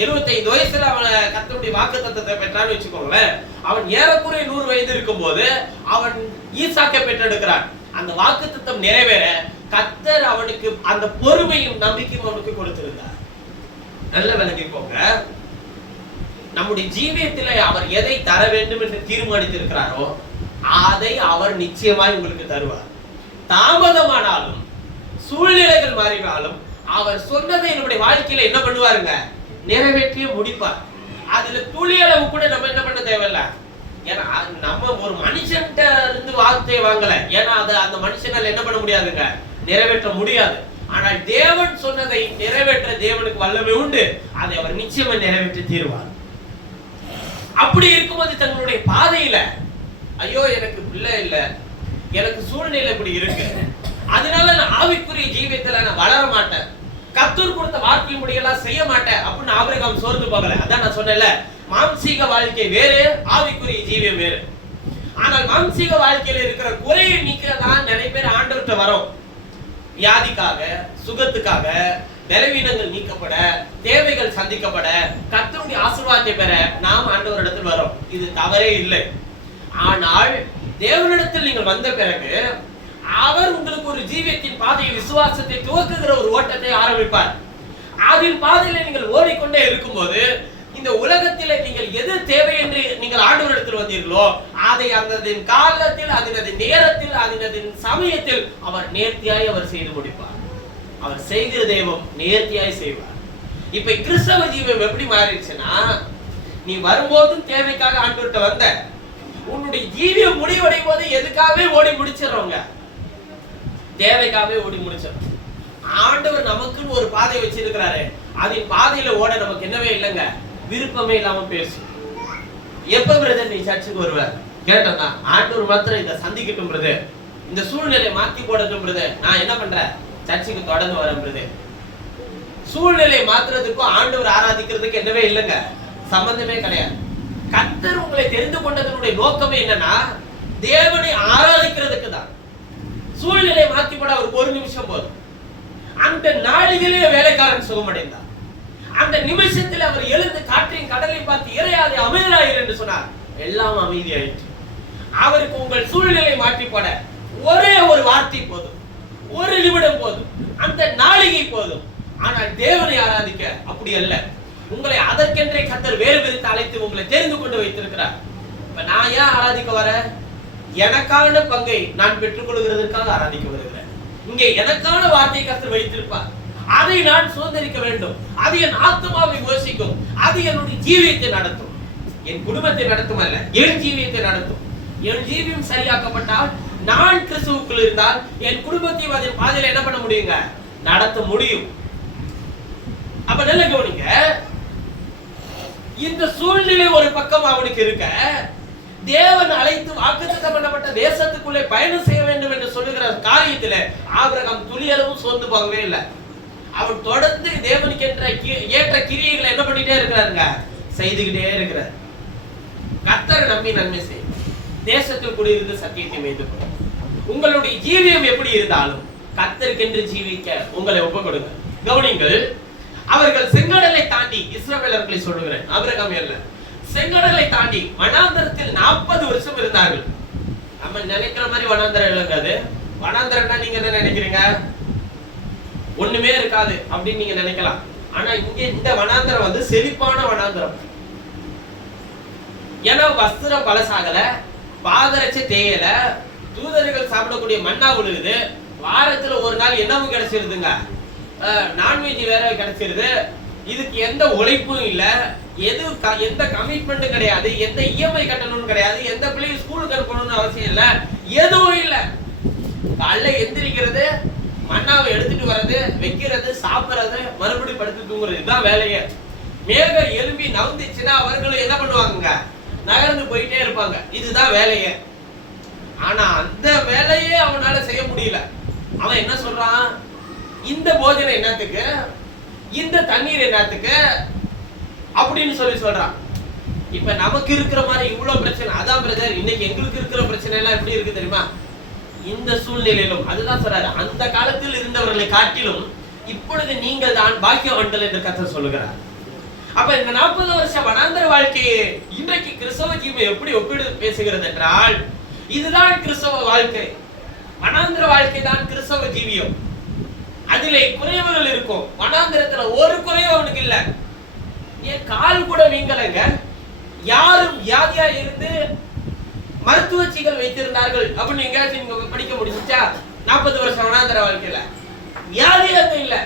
25 வயசுல அவன் கர்த்தருடைய வாக்குத்தத்தத்தை பெற்றான்னு வச்சுக்கோங்களேன். அவன் ஏறக்குறைய 100 வயது இருக்கும் போது அவன் ஈசாக்கை பெற்றெடுக்கிறான். அந்த வாக்குத்தத்தம் நிறைவேற கர்த்தர் அவனுக்கு அந்த பொறுமையும் நம்பிக்கையும் அவனுக்கு கொடுத்திருந்தார். நல்ல விளங்கிக்கோங்க, நம்முடைய ஜீவியத்திலே அவர் எதை தர வேண்டும் என்று தீர்மானித்திருக்கிறாரோ அதை அவர் நிச்சயமாய் உங்களுக்கு தருவார். தாமதமானாலும் சூழ்நிலைகள் மாறினாலும் அவர் சொன்னதை நம்முடைய வாழ்க்கையில என்ன பண்ணுவாருங்க? நிறைவேற்றிய முடிப்பார். அதுல துளி அளவு கூட நம்ம என்ன பண்ண தேவையில்ல. ஏன்னா நம்ம ஒரு மனுஷன்ட்ட இருந்து வார்த்தையை வாங்கல, ஏன்னா அது அந்த மனுஷனால என்ன பண்ண முடியாதுங்க, நிறைவேற்ற முடியாது. ஆனால் தேவன் சொன்னதை நிறைவேற்ற தேவனுக்கு வல்லமை உண்டு. அதை அவர் நிச்சயமா நிறைவேற்றி தீர்வார். அப்படி இருக்கும்போது தங்களுடைய பாதையில ஐயோ எனக்கு பிள்ளை இல்ல, எனக்கு சூழ்நிலை இப்படி இருக்கு, அதனால நான் ஆவிக்குரிய ஜீவியத்துல நான் வளர மாட்டேன், கர்த்தர் கொடுத்த வார்த்தை முடியெல்லாம் செய்ய மாட்டேன் அப்படின்னு ஆபிரகாம் சோர்ந்து போகல. அதான் நான் சொன்னேன்ல, மாம்சீக வாழ்க்கை வேறு, ஆவிக்குரிய ஜீவியம் வேறு. ஆனால் மாம்சீக வாழ்க்கையில இருக்கிற குறையை நீக்கிறதான் நிறைய பேர் ஆண்டவர்கிட்ட வரோம். வியாதிக்காக, சுகத்துக்காக, பலவீனங்கள் நீக்கப்பட, தேவைகள் சந்திக்கப்பட, கர்த்தருடைய ஆசீர்வாதத்தை பெற நாம் ஆண்டவரிடத்தில் வரோம். இது தவறே இல்லை. ஆனால் தேவனிடத்தில் நீங்கள் வந்த பிறகு அவர் உங்களுக்கு ஒரு ஜீவியத்தின் பாதையை, விசுவாசத்தை துவக்குகிற ஒரு ஓட்டத்தை ஆரம்பிப்பார். அதில் பாதையில நீங்கள் ஓடிக்கொண்டே இருக்கும்போது இந்த உலகத்திலே நீங்கள் எது தேவை என்று நீங்கள் ஆண்டவரிடத்தில் வந்தீர்களோ அதை அதன் காலத்தில், அதன் நேரத்தில், அதன் சமயத்தில் அவர் நேர்த்தியாய் அவர் செய்து முடிப்பார். அவர் செய்கிற தெய்வம் நேர்த்தியாய் செய்வார். இப்ப கிறிஸ்தவ ஜீவம் எப்படி மாறிடுச்சுன்னா, நீ வரும்போதும் தேவைக்காக ஆண்டவர்கிட்ட வந்த, உன்னுடைய ஜீவியம் முடிவடையும் போது எதுக்காகவே ஓடி முடிச்சிடறவங்க, தேவைக்காகவே ஓடி முடிச்சிடறோம். ஆண்டவர் நமக்குன்னு ஒரு பாதை வச்சிருக்கிறாரு. அதன் பாதையில ஓட நமக்கு என்னவே இல்லைங்க, விருப்பமே இல்லாம பேசு. எப்ப பிரதர் நீ சர்ச்சுக்கு வருவ கேட்டா, ஆண்டவர் மாத்திரம் இதை சந்திக்கட்டும் பிரதர், இந்த சூழ்நிலை மாத்தி போடட்டும் பிரதர், நான் என்ன பண்றேன் சர்ச்சுக்கு தொடர்ந்து வரேன் பிரதர். சூழ்நிலை மாத்துறதுக்கும் ஆண்டவர் ஆராதிக்கிறதுக்கு என்னவே இல்லைங்க, சம்பந்தமே கிடையாது. கர்த்தர் உங்களை தெரிந்து கொண்டதனுடைய நோக்கமே என்னன்னா தேவனை ஆராதிக்கிறதுக்கு தான். சூழ்நிலை மாத்தி போட அவருக்கு ஒரு நிமிஷம் போதும். அந்த நாளிலே வேலைக்காரன் சுகமடைந்தார். அந்த நிமிஷத்தில் அவர் எழுந்து காற்றையும் கடலை பார்த்து இறையாதே அமைதியாயிரு என்று சொன்னார். எல்லாம் அமைதியாயிற்று. அவருக்கு உங்கள் சூழ்நிலை மாற்றி போட ஒரே ஒரு வார்த்தை போதும், ஒரு நிமிடம் போதும், அந்த நாளிகை போதும். ஆனால் தேவனை ஆராதிக்க அப்படி அல்ல. உங்களை அதற்கென்றே கர்த்தர் வேறு விரித்து அழைத்து உங்களை தெரிந்து கொண்டு வைத்திருக்கிறார். இப்ப நான் ஏன் ஆராதிக்க வர, எனக்கான பங்கை நான் பெற்றுக் கொள்கிறதற்காக ஆராதிக்க வருகிறேன். இங்கே எனக்கான வார்த்தை கர்த்தர் வைத்திருப்பார், அதை நான் சுதந்திரிக்க வேண்டும். அது என் ஆத்மாவை யோசிக்கும், அது என்னுடைய ஜீவியத்தை நடத்தும். என் குடும்பத்தை நடத்தும் அல்ல, என் ஜீவியத்தை நடத்தும். என் ஜீவியம் சரியாக்கப்பட்டால், நான் கிறிஸ்துவுக்குள் இருந்தால் என் குடும்பத்தையும் அதன் பாதையில என்ன பண்ண முடியுங்க, நடத்த முடியும். அப்ப நல்ல கவனிங்க, இந்த சூழ்நிலை ஒரு பக்கம் அவனுக்கு இருக்க, தேவன் அழைத்து வாக்குத்தத்தம் பண்ணப்பட்ட தேசத்துக்குள்ளே பயணம் செய்ய வேண்டும் என்று சொல்லுகிற காரியத்துல ஆபிரகாம் துளியளவும் சோர்ந்து போகவே இல்லை. அவர் தொடர்ந்து தேவனுக்கு ஏற்ற கிரியைகளை என்ன பண்ணிட்டே இருக்கிறாருங்க, செய்துகிட்டே இருக்கிறார். கர்த்தரை நம்பி நன்மை செய்யும், தேசத்தில் குடியிருந்து சத்தியத்தை மேய்ந்து. உங்களுடைய ஜீவியம் எப்படி இருந்தாலும் கர்த்தருக்கென்று ஜீவிக்க உங்களை ஒப்புக் கொடுங்க. கவனிங்கள், அவர்கள் செங்கடலை தாண்டி, இஸ்ரவேலர்களை சொல்லுகிறேன், ஆபிரகாம் அல்ல, செங்கடலை தாண்டி வனாந்தரத்தில் 40 வருஷம் இருந்தார்கள். நம்ம நினைக்கிற மாதிரி வனாந்தரம் இல்லைங்க. அது வனாந்தரம்னா நீங்க என்ன நினைக்கிறீங்க, ஒண்ணுமே இருக்காது அப்படின்னு நீங்க நினைக்கலாம். ஆனா இங்க இந்த வனாந்தரம் வந்து செழிப்பான வனாந்தரம். ஏன்னா வஸ்திரம் பழசாகல, பாதரட்சை தேயல, தூதர்கள் சாப்பிடக்கூடிய மன்னா விழுகுது, வாரத்துல ஒரு நாள் என்னவும் கிடைச்சிருதுங்க, நான்வெஜ் வேற கிடைச்சிருது. இதுக்கு எந்த உழைப்பும் இல்ல, எந்த கமிட்மெண்ட்டும் கிடையாது, எந்த இஎம்ஐ கட்டணும்னு கிடையாது, எந்த பிள்ளையும் ஸ்கூலுக்கு அனுப்பணும்னு அவசியம் இல்ல, எதுவும் இல்ல. காலைல எந்திரிக்கிறது, மண்ணாவை எடுத்துட்டு வர்றது, வைக்கிறது, சாப்பிடுறது, மறுபடியும் படுத்து தூங்குறது, இதுதான் வேலையே. மேகம் எலும்பி நவுந்துச்சுன்னா அவர்களும் என்ன பண்ணுவாங்க, நகர்ந்து போயிட்டே இருப்பாங்க, இதுதான் வேலையே. ஆனா அந்த வேலையே அவனால செய்ய முடியல. அவன் என்ன சொல்றான், இந்த போஜனம் என்னத்துக்கு, இந்த தண்ணீர் என்னத்துக்கு அப்படின்னு சொல்றான். இப்ப நமக்கு இருக்கிற மாதிரி இவ்வளவு பிரச்சனை, அதான் பிரதர் இன்னைக்கு எங்களுக்கு இருக்கிற பிரச்சனை எல்லாம் எப்படி இருக்கு தெரியுமா, இந்த சூழ்நிலையிலும். அதுதான் சொல்றாரு, அந்த காலத்தில் இருந்தவர்களை காட்டிலும் இப்பொழுது நீங்கள் தான் பாக்கியவான்கள் என்று கர்த்தர் சொல்லுகிறார். அப்ப இந்த 40 வருஷ வனாந்தர வாழ்க்கையை இன்றைக்கு கிறிஸ்தவ ஜீவம் எப்படி ஒப்பிடு பேசுகிறது என்றால், இதுதான் கிறிஸ்தவ வாழ்க்கை. வனாந்தர வாழ்க்கை தான் கிறிஸ்தவ ஜீவியம். அதிலே குறைவுகள் இருக்கும். வனாந்தரத்துல ஒரு குறைவு அவனுக்கு இல்ல. ஏன் கால் கூட வீங்கலைங்க. யாரும் வியாதியா இருந்து மருத்துவச்சிகள் வைத்திருந்தார்கள் அப்படின்னு எங்கேயாச்சும் நீங்க படிக்க முடிஞ்சுச்சா? 40 வருஷம் வனாந்தர வாழ்க்கையில வியாதியாக இல்ல.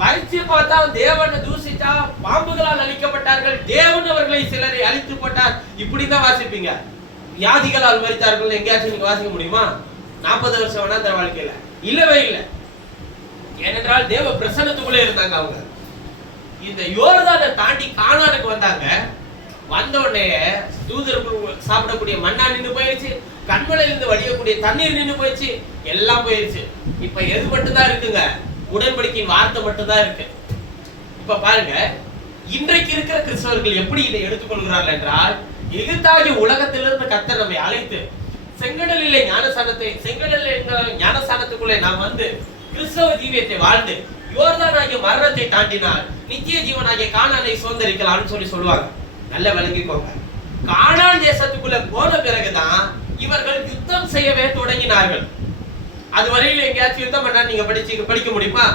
பரிச்சு பார்த்தா தேவனை தூசித்தா பாம்புகளால் அழிக்கப்பட்டார்கள், தேவன் அவர்களை சிலரை அழித்து போட்டார், இப்படிதான் வாசிப்பீங்க. வியாதிகளால் மரித்தார்கள் எங்கேயாச்சும் நீங்க வாசிக்க முடியுமா? 40 வருஷம் வனாந்தர வாழ்க்கையில இல்லவே இல்லை. ஏனென்றால் தேவ பிரசன்னத்துக்குள்ளே இருந்தாங்க அவங்க. இந்த யோர்தானை தாண்டி கானானுக்கு வந்தாங்க. வந்த உடனே தூதர்கள் சாப்பிடக்கூடிய மண்ணா நின்று போயிடுச்சு, கண்மலையில இருந்து வடியக்கூடிய தண்ணீர் நின்று போயிடுச்சு, எல்லாம் போயிடுச்சு. இப்ப எது மட்டும்தான் இருக்குங்க, உடன்படிக்கையின் வார்த்தை மட்டும்தான் இருக்கு. இப்ப பாருங்க, இன்றைக்கு இருக்கிற கிறிஸ்தவர்கள் எப்படி இதை எடுத்துக்கொள்கிறார்கள் என்றால், எகிப்தாகிய உலகத்திலிருந்து கர்த்தர் நம்மை அழைத்து செங்கடலிலே ஞானஸ்தானத்துக்குள்ளே நாம் வந்து கிறிஸ்தவ ஜீவியத்தை வாழ்ந்து யோர்தானாகிய மரணத்தை தாண்டினால் நித்திய ஜீவனாகிய கானானை சுதந்தரிக்கலாம்னு சொல்லுவாங்க. நல்ல விளங்கிக்கோங்க. கானான் தேசத்துக்குள்ள போன பிறகுதான் இவர்கள் யுத்தம் செய்யவே தொடங்கினார்கள். அது வரையில எங்கேயாச்சும் யுத்தம் பண்ணா நீங்க படிக்க முடியுமா?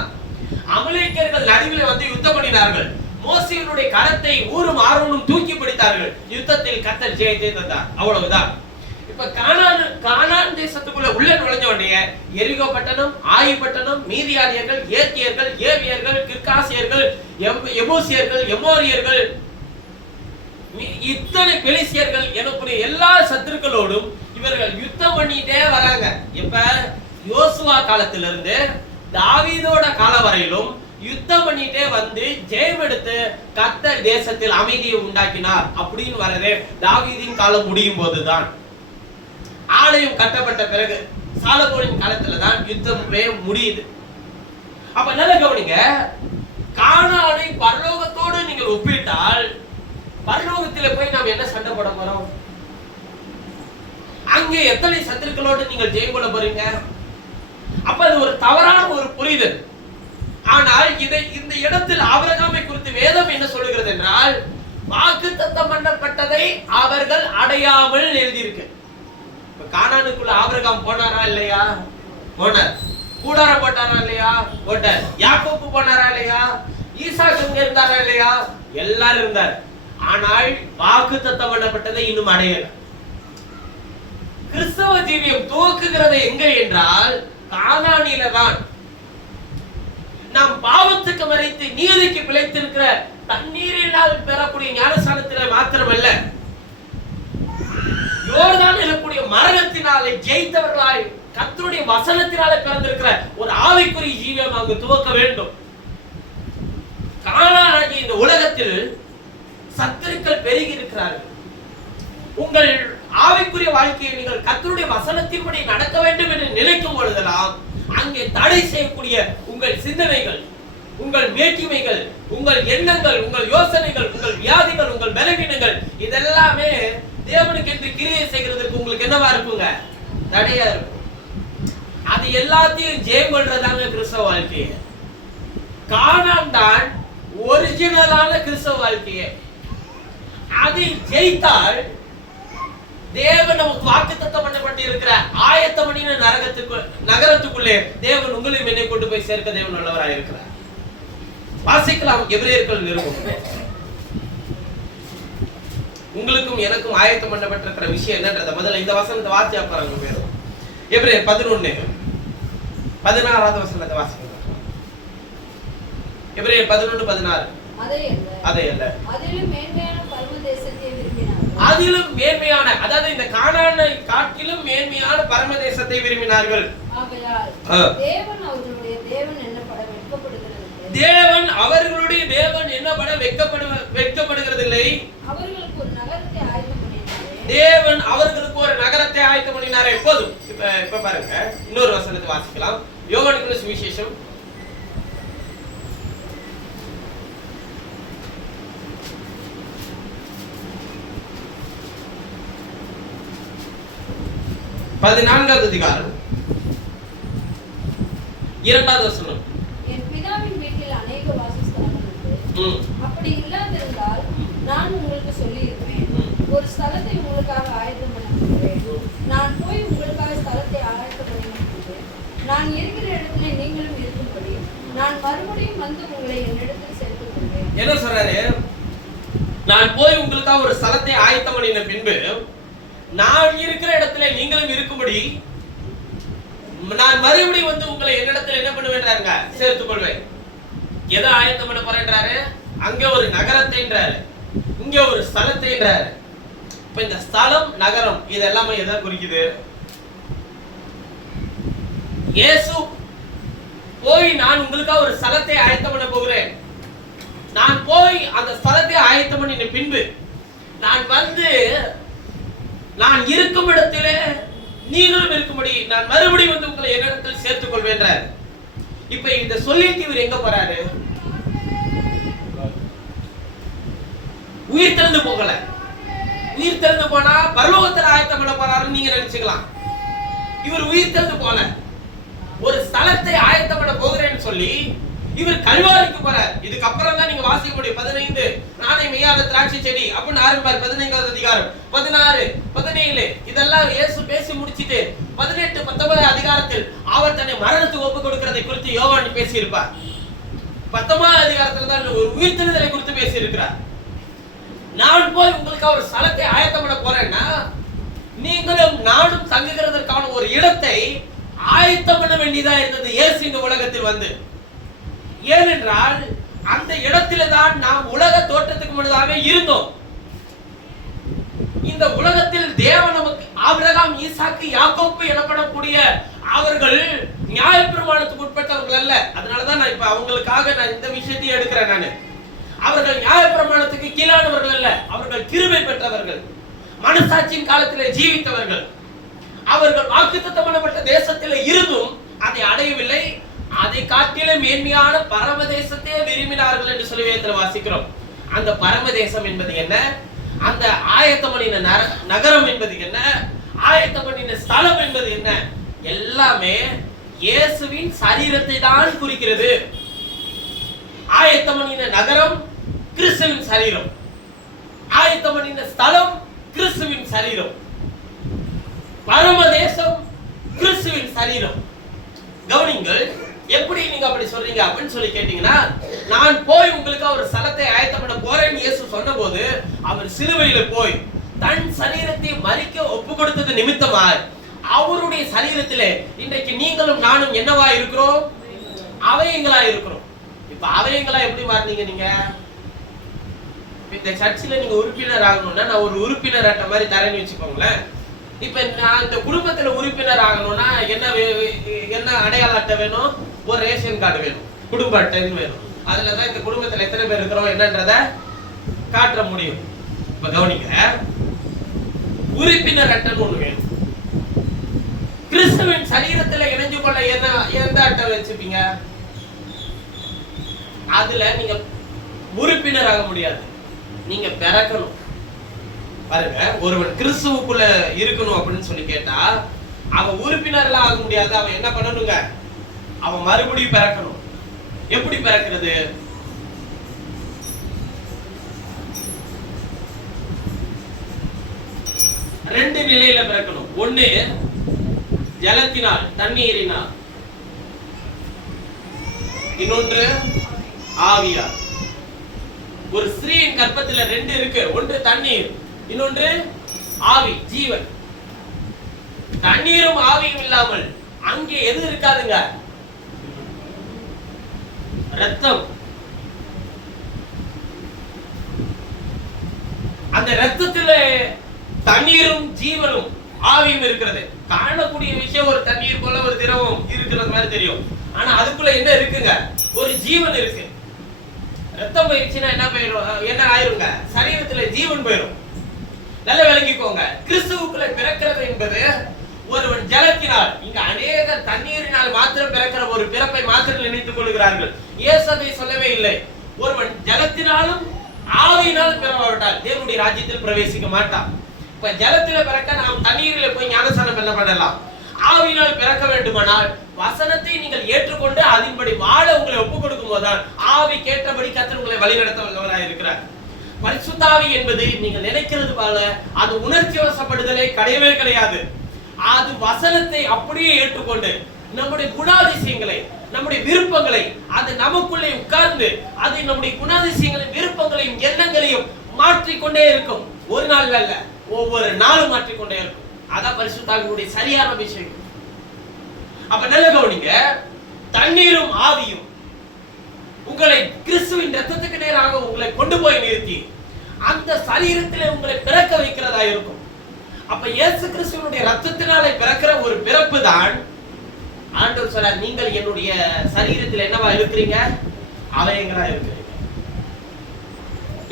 அமலேக்கியர்கள் நடுவில் வந்து யுத்தம் பண்ணினார்கள். மோசேயினுடைய கரத்தை ஊரும் ஆரோனும் தூக்கி பிடித்தார்கள். யுத்தத்தில் கர்த்தர் ஜெயத்தை தந்தார். அவ்வளவுதான். இப்ப கானான் தேசத்துக்குள்ள உள்ள நுழைஞ்ச உடனே எரிகோ பட்டணம், ஆயி பட்டணம், மீதியானியர்கள், ஏத்தியர்கள், ஏவியர்கள், கிர்காசியர்கள், எபூசியர்கள், எமோரியர்கள், இத்தனை பெலிசியர்கள் எனக்கூடிய எல்லா சத்துருக்களோடும் இவர்கள் யுத்தம் பண்ணிட்டே வராங்க. இப்ப யோசுவா காலத்திலிருந்து தாவீதோட கால வரையிலும் யுத்தம் பண்ணிட்டே வந்து ஜெயம் எடுத்து கர்த்தர் தேசத்தில் அமைதியை உண்டாக்கினார் அப்படின்னு வரதே தாவீதின் காலம் முடியும் போதுதான். ஆலயம் கட்டப்பட்ட பிறகு சாலமோனின் காலத்துல தான் யுத்தமே முடியுது. அப்ப நல்லா கவனிங்க, கானானை பரலோகத்தோடு நீங்கள் ஒப்பிட்டால் பரலோகத்திலே போய் நாம் என்ன சண்டை போட போறோம்? அங்கே எத்தனை சத்துருக்களோடு நீங்கள் ஜெயம் கொள்ள போறீங்க? அப்ப அது ஒரு தவறான ஒரு புரிதல். ஆனால் இந்த இடத்தில் ஆபிரகாமை குறித்து வேதம் என்ன சொல்லுகிறது என்றால், வாக்குத்தத்தம் பண்ணப்பட்டதை அவர்கள் அடையாமல் எழுதியிருக்கு. இப்ப கானானுக்குள்ள ஆபிரகாம் போனாரா இல்லையா? போனார். கூடாரம் போட்டாரா இல்லையா? போட்டார். யாக்கோபு போனாரா இல்லையா? ஈசாக்கு இங்க இருந்தாரா இல்லையா? எல்லாரும் இருந்தார். ஆனால் வாக்குத்தத்தம் பண்ணப்பட்டதை இன்னும் அடையல. கிறிஸ்தவ ஜீவியம் துவக்குகிறது எங்க என்றால் கானானில தான். நாம் பாவத்துக்கு மறித்து நீதிக்கு பிழைத்திருக்கிற தண்ணீரினால் பெறக்கூடிய ஞானஸ்நானத்திலே மாத்திரமல்ல, யோர்தான் எனக்கூடிய மரணத்தினாலே ஜெயித்தவர்களாய் கர்த்தருடைய வசனத்தினாலே பிறந்திருக்கிற ஒரு ஆவிக்குரிய ஜீவியம் அங்கு துவக்க வேண்டும். கானானாகிய இந்த உலகத்தில் சத்துருக்கள் பெருகி இருக்கிறார்கள். உங்கள் ஆவிக்குரிய வாழ்க்கையை நீங்கள் கர்த்தருடைய வசனத்தின்படி நடக்க வேண்டும் என்று நினைக்கும் பொழுதெல்லாம் அங்கே தடை செய்யக்கூடிய உங்கள் சிந்தனைகள், உங்கள் வேற்றுமைகள், உங்கள் எண்ணங்கள், உங்கள் யோசனைகள், உங்கள் வியாதிகள், உங்கள் பலவீனங்கள் இதெல்லாமே தேவனுக்கு என்று கிரியை செய்கிறதுக்கு உங்களுக்கு என்னவா இருக்குங்க? தடையா இருக்கும். அது எல்லாத்தையும் ஜெயம் கொள்றதாங்க கிறிஸ்தவ வாழ்க்கையை. கானான் தான் ஒரிஜினலான கிறிஸ்தவ வாழ்க்கையை. அதை ஜெயித்தால் தேவன் நமக்கு வாக்குத்தத்தம் பண்ணப்பட்டிருக்கிற ஆயத்தம் பண்ணின நகரத்துக்குள்ளே தேவன் உங்களையும் என்னை கொண்டு போய் சேர்க்க தேவன் நல்லவராக இருக்கிறார். வாசிக்கலாம் எபிரேயர்கள் நிருபம். உங்களுக்கும் எனக்கும் ஆயத்தம் பண்ணப்பட்டிருக்கிற விஷயம் என்னன்றத முதல்ல இந்த வசனத்தை வாசி அப்புறம் பேரும். எபிரேயர் 11:16 வசனத்தை வாசிக்கலாம். எபிரேயர் 11:16. அதை அல்ல, அதிலும் மேன்மையான பரம தேசத்தை விரும்பினார்கள். அதிலும் மேன்மையான, அதாவது இந்த கானானை காட்டிலும் மேன்மையான பரம தேசத்தை விரும்பினார்கள். ஆகையால் தேவன் அவர்களுடைய தேவன் என்னப்பட வெட்கப்படுகிறதில்லை. தேவன் அவர்களுடைய தேவன் என்னப்பட வெட்கப்படுகிறதில்லை. அவர்களுக்கு ஒரு நகரத்தை ஆயத்தம் பண்ணினாரே. தேவன் அவர்களுக்கு ஒரு நகரத்தை ஆயத்தம் பண்ணினாரே. போதும். இப்ப பாருங்க, இன்னொரு வசனத்தை வாசிக்கலாம். யோவான் சுவிசேஷம் 14வது அதிகாரம் 2வது வசனம். என் பிதாவின் வீட்டில் அநேக வாசஸ்தலங்கள் உண்டு. அப்படி இல்லாதிருந்தால் நான் உங்களுக்கு சொல்லி இருப்பேன். ஒரு ஸ்தலத்தை உங்களுக்காக ஆயத்தம் பண்ண போகிறேன். நான் போய் உங்களுக்காக ஸ்தலத்தை ஆயத்தம் பண்ண நான் இருக்கிற இடத்துல நீங்களும் இருக்கும்படி நான் மறுபடியும் வந்து உங்களை என்னிடத்தில் சேர்த்துக் கொள்வேன். என்ன சொல்றாரு? நான் போய் உங்களுக்காக ஒரு ஸ்தலத்தை ஆயத்தம் பண்ணின பின்பு நான் இருக்கிற இடத்துல நீங்களும் இருக்கும்படி நான் மறுபடியும் வந்து உங்களை என்னிடத்தில் என்ன பண்ணுவேன்றாருங்க? சேர்த்துக் கொள்வேன். எதை ஆயத்தம் பண்ண போறேன்றாரு? அங்க ஒரு நகரத்தைன்றாரு, இங்க ஒரு ஸ்தலத்தைன்றாரு. இப்ப இந்த ஸ்தலம், நகரம் இதெல்லாமே எதை குறிக்குது? இயேசு போய் நான் உங்களுக்காக ஒரு ஸ்தலத்தை ஆயத்தம் பண்ண போகிறேன். நான் போய் அந்த ஸ்தலத்தை ஆயத்தம் பண்ணின பின்பு நான் வந்து நான் இருக்கும் இடத்திலே நீங்களும் இருக்கும்படி நான் மறுபடியும் வந்து உங்களை என்னிடத்தில் சேர்த்துக் கொள்வேன்றார். இப்ப இத சொல்லிட்டு இவர் எங்க போறாரு? உயிர் திறந்து போகல. உயிர் திறந்து போனா பரலோகத்தில் ஆயத்தம் பண்ண போறாருன்னு நீங்க நினைச்சுக்கலாம். இவர் உயிர் திறந்து போல, ஒரு ஸ்தலத்தை ஆயத்தம் பண்ண போகிறேன்னு சொல்லி இவர் கல்வாரிக்கு போறார். இதுக்கு அப்புறம் தான் நீங்க வாசிக்க முடியும். 15 நானே மெய்யான திராட்சை செடி அப்படின்னு ஆரம்பிப்பார். 15வது அதிகாரம் 16 17 இதெல்லாம் இயேசு பேசி முடிச்சிட்டு 18 19 அதிகாரத்தில் அவர் தன்னை மரணத்துக்கு ஒப்பு கொடுக்கிறதை குறித்து யோவான் பேசி இருப்பார். 19வது அதிகாரத்தில் தான் ஒரு உயிர்த்தெழுதலை குறித்து பேசி இருக்கிறார். நான் போய் உங்களுக்கு ஒரு ஸ்தலத்தை ஆயத்தம் பண்ண போறேன்னா நீங்களும் நானும் தங்குகிறதற்கான ஒரு இடத்தை ஆயத்தம் பண்ண வேண்டியதா இருந்தது இயேசு இந்த உலகத்தில் வந்து. ஏனென்றால் அந்த இடத்தில தான் நாம் உலக தோற்றத்துக்கு முன்னதாகவே இருந்தோம். இந்த உலகத்தில் தேவன் நமக்கு ஆபிரகாம், ஈசாக்கு, யாக்கோபு எனப்படக்கூடிய அவர்கள் நியாயப்பிரமாணத்துக்கு உட்பட்டவர்கள் அல்ல. அதனாலதான் நான் இப்ப அவங்களுக்காக நான் இந்த விஷயத்தையும் எடுக்கிறேன். நானு அவர்கள் நியாயப்பிரமாணத்துக்கு கீழானவர்கள் அல்ல, அவர்கள் கிருபை பெற்றவர்கள், மனசாட்சியின் காலத்திலே ஜீவித்தவர்கள். அவர்கள் வாக்குத்தத்தம் பண்ணப்பட்ட தேசத்திலே இருந்தும் அதை அடையவில்லை, அதை காட்டிலும் மேன்மையான பரமதேசத்தையே விரும்பினார்கள் என்று சொல்லி வேதத்தில் வாசிக்கிறோம். அந்த பரமதேசம் என்பது என்ன, அந்த ஆயத்தம் பண்ணின நகரம் என்பது என்ன, ஆயத்தம் பண்ணின ஸ்தலம் என்பது என்ன, எல்லாமே இயேசுவின் சரீரத்தை தான் குறிக்கிறது. ஆயத்தம் பண்ணின நகரம் கிறிஸ்துவின் சரீரம், ஆயத்தம் பண்ணின ஸ்தலம் கிறிஸ்துவின் சரீரம், பரமதேசம் கிறிஸ்துவின் சரீரம். கவனிங்கள், எப்படி நீங்க அப்படி சொல்றீங்க அப்படின்னு சொல்லி கேட்டீங்கன்னா, நான் போய் உங்களுக்கு ஒரு ஸ்தலத்தை ஆயத்தம் பண்ண போறேன்னு இயேசு சொன்னபோது அவர் சிலுவையில போய் தன் சரீரத்தை மரிக்க ஒப்பு கொடுத்தது நிமித்தமாய் அவருடைய சரீரத்திலே இன்றைக்கு நீங்களும் நானும் என்னவா இருக்கிறோம், அவயங்களா இருக்கிறோம். இப்ப அவயங்களா எப்படி மாறினீங்க? நீங்க இந்த சர்ச்சில் நீங்க உறுப்பினர் ஆகணும்னா நான் ஒரு உறுப்பினர் அட்டை மாதிரி தரேன்னு வச்சுக்கோங்களேன். இப்ப நான் இந்த குடும்பத்துல உறுப்பினர் ஆகணும்னா என்ன அடையாள அட்டை வேணும், ஒரு ரேஷன் கார்டு வேணும், குடும்ப அட்டைன்னு வேணும். அதுலதான் இந்த குடும்பத்துல எத்தனை பேர் இருக்கிறோம் என்னன்றத காட்ட முடியும். இப்ப கவனிங்க, உறுப்பினர் அட்டைன்னு ஒண்ணு வேணும். கிறிஸ்துவின் சரீரத்துல இணைஞ்சு கொள்ள எந்த அட்டை வச்சுப்பீங்க? அதுல நீங்க உறுப்பினர் ஆக முடியாது, நீங்க பிறக்கணும். பாருங்க, ஒருவன் கிறிஸ்துவுக்குள்ள இருக்கணும் அப்படின்னு சொல்லி கேட்டா அவன் உறுப்பினர்லாம் ஆக முடியாது. அவன் என்ன பண்ணணுங்க, அவன் மறுபடியும் பிறக்கணும். எப்படி பிறக்கிறது? ரெண்டு நிலையில பிறக்கணும். ஒண்ணு ஜலத்தினால், தண்ணீரினால், இன்னொன்று ஆவியால். ஒரு ஸ்திரீயின் கர்ப்பத்துல ரெண்டு இருக்கு, ஒன்று தண்ணீர், இன்னொன்று ஆவி, ஜீவன். தண்ணீரும் ஆவியும் இல்லாமல் அங்கே எது இருக்காதுங்க? ரத்தம். அந்த ரத்தத்திலே தண்ணீரும் ஜீவனும் ஆவியும் இருக்கிறது. காணக்கூடிய விஷயம் ஒரு தண்ணீர் போல ஒரு திரவம் இருக்கிறது மாதிரி தெரியும், ஆனா அதுக்குள்ள என்ன இருக்குங்க? ஒரு ஜீவன் இருக்கு. ரத்தம் போயிடுச்சுன்னா என்ன போயிடும், என்ன ஆயிருங்க? சரீரத்துல ஜீவன் போயிடும். நல்ல விளங்கிக்கோங்க, கிறிஸ்துவுக்குள்ள பிறக்கிறது என்பது ஒருவன் ஜலத்தினால், இங்க அநேக தண்ணீரினால் மாத்திரம் பிறக்கிற ஒரு பிறப்பை மாத்திரம் நினைத்துக் கொள்கிறார்கள். இயேசு அதை சொல்லவே இல்லை. ஒருவன் ஜலத்தினாலும் ஆவியினாலும் பிறவாவிட்டால் தேவனுடைய ராஜ்யத்தில் பிரவேசிக்க மாட்டான். இப்ப ஜலத்தில பிறக்க நாம் தண்ணீரில போய் ஞானஸ்நானம் என்ன பண்ணலாம்? ஆவியினால் பிறக்க வேண்டுமானால் வசனத்தை நீங்கள் ஏற்றுக்கொண்டு அதன்படி வாழ உங்களை ஒப்புக் கொடுக்கும் போதுதான் ஆவி கேட்டபடி கர்த்தர் உங்களை வழிநடத்த வல்லவராய் இருக்கிறார். பரிசுத்தாவி என்பது நீங்க நினைக்கிறது போல அது உணர்ச்சி வசப்படுதலே கிடையவே கிடையாது. அது வசனத்தை அப்படியே ஏற்றுக்கொண்டு நம்முடைய குணாதிசயங்களை, நம்முடைய விருப்பங்களை, அது நமக்குள்ளே உட்கார்ந்து அது நம்முடைய குணாதிசயங்களையும் விருப்பங்களையும் எண்ணங்களையும் மாற்றிக்கொண்டே இருக்கும். ஒரு நாள் அல்ல, ஒவ்வொரு நாளும் மாற்றிக்கொண்டே இருக்கும். அதான் பரிசுத்தாவினுடைய சரியான விஷயம். அப்ப நல்ல கவனிங்க, தண்ணீரும் ஆவியும் உங்களை கிறிஸ்துவின் ரத்தத்துக்கு நேராக உங்களை கொண்டு போய் நிறுத்தி அந்த சரீரத்திலே உங்களை பிறக்க வைக்கிறதா இருக்கும். அப்ப இயேசு கிறிஸ்துவினுடைய ரத்தத்தினாலே பிறக்கிற ஒரு பிறப்பு தான் ஆண்டவர் சொல்றார், நீங்கள் என்னுடைய சரீரத்தில் என்னவா இருக்கிறீங்க? அவயங்களா இருக்கிறீங்க.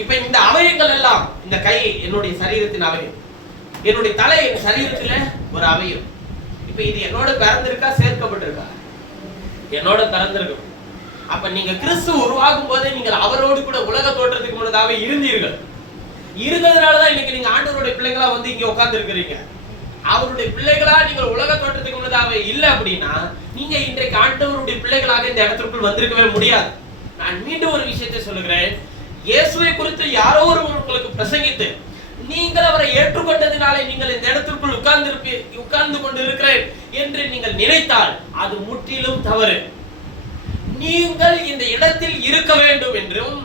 இப்ப இந்த அவயங்கள் எல்லாம், இந்த கை என்னுடைய சரீரத்தின் அவயம், என்னுடைய தலை என் சரீரத்துல ஒரு அவயம். இப்ப இது என்னோட பிறந்திருக்கா, சேர்க்கப்பட்டிருக்கா? என்னோட பிறந்திருக்கும். அப்ப நீங்க கிறிஸ்து உருவாகும் போதே நீங்கள் அவரோடு கூட உலக தோற்றத்துக்கு முன்னதாகவே இருந்தீர்கள். இருந்ததுனாலதான் இன்னைக்கு நீங்க ஆண்டவருடைய பிள்ளைகளா வந்து இங்க உட்கார்ந்து இருக்கிறீங்க. அவருடைய பிள்ளைகளா நீங்கள் உலக தோற்றத்துக்கு முன்னதாகவே இல்லை அப்படின்னா நீங்க இன்றைக்கு ஆண்டவருடைய பிள்ளைகளாக இந்த இடத்திற்குள் வந்திருக்கவே முடியாது. நான் மீண்டும் ஒரு விஷயத்தை சொல்லுகிறேன். இயேசுவை குறித்து யாரோ ஒருவர் உங்களுக்கு பிரசங்கித்து நீங்கள் அவரை ஏற்றுக்கொண்டதினாலே நீங்கள் இந்த இடத்திற்குள் உட்கார்ந்து கொண்டு இருக்கிறேன் என்று நீங்கள் நினைத்தால் அது முற்றிலும் தவறு. நீங்கள் இந்த இடத்தில் இருக்க வேண்டும் என்றும்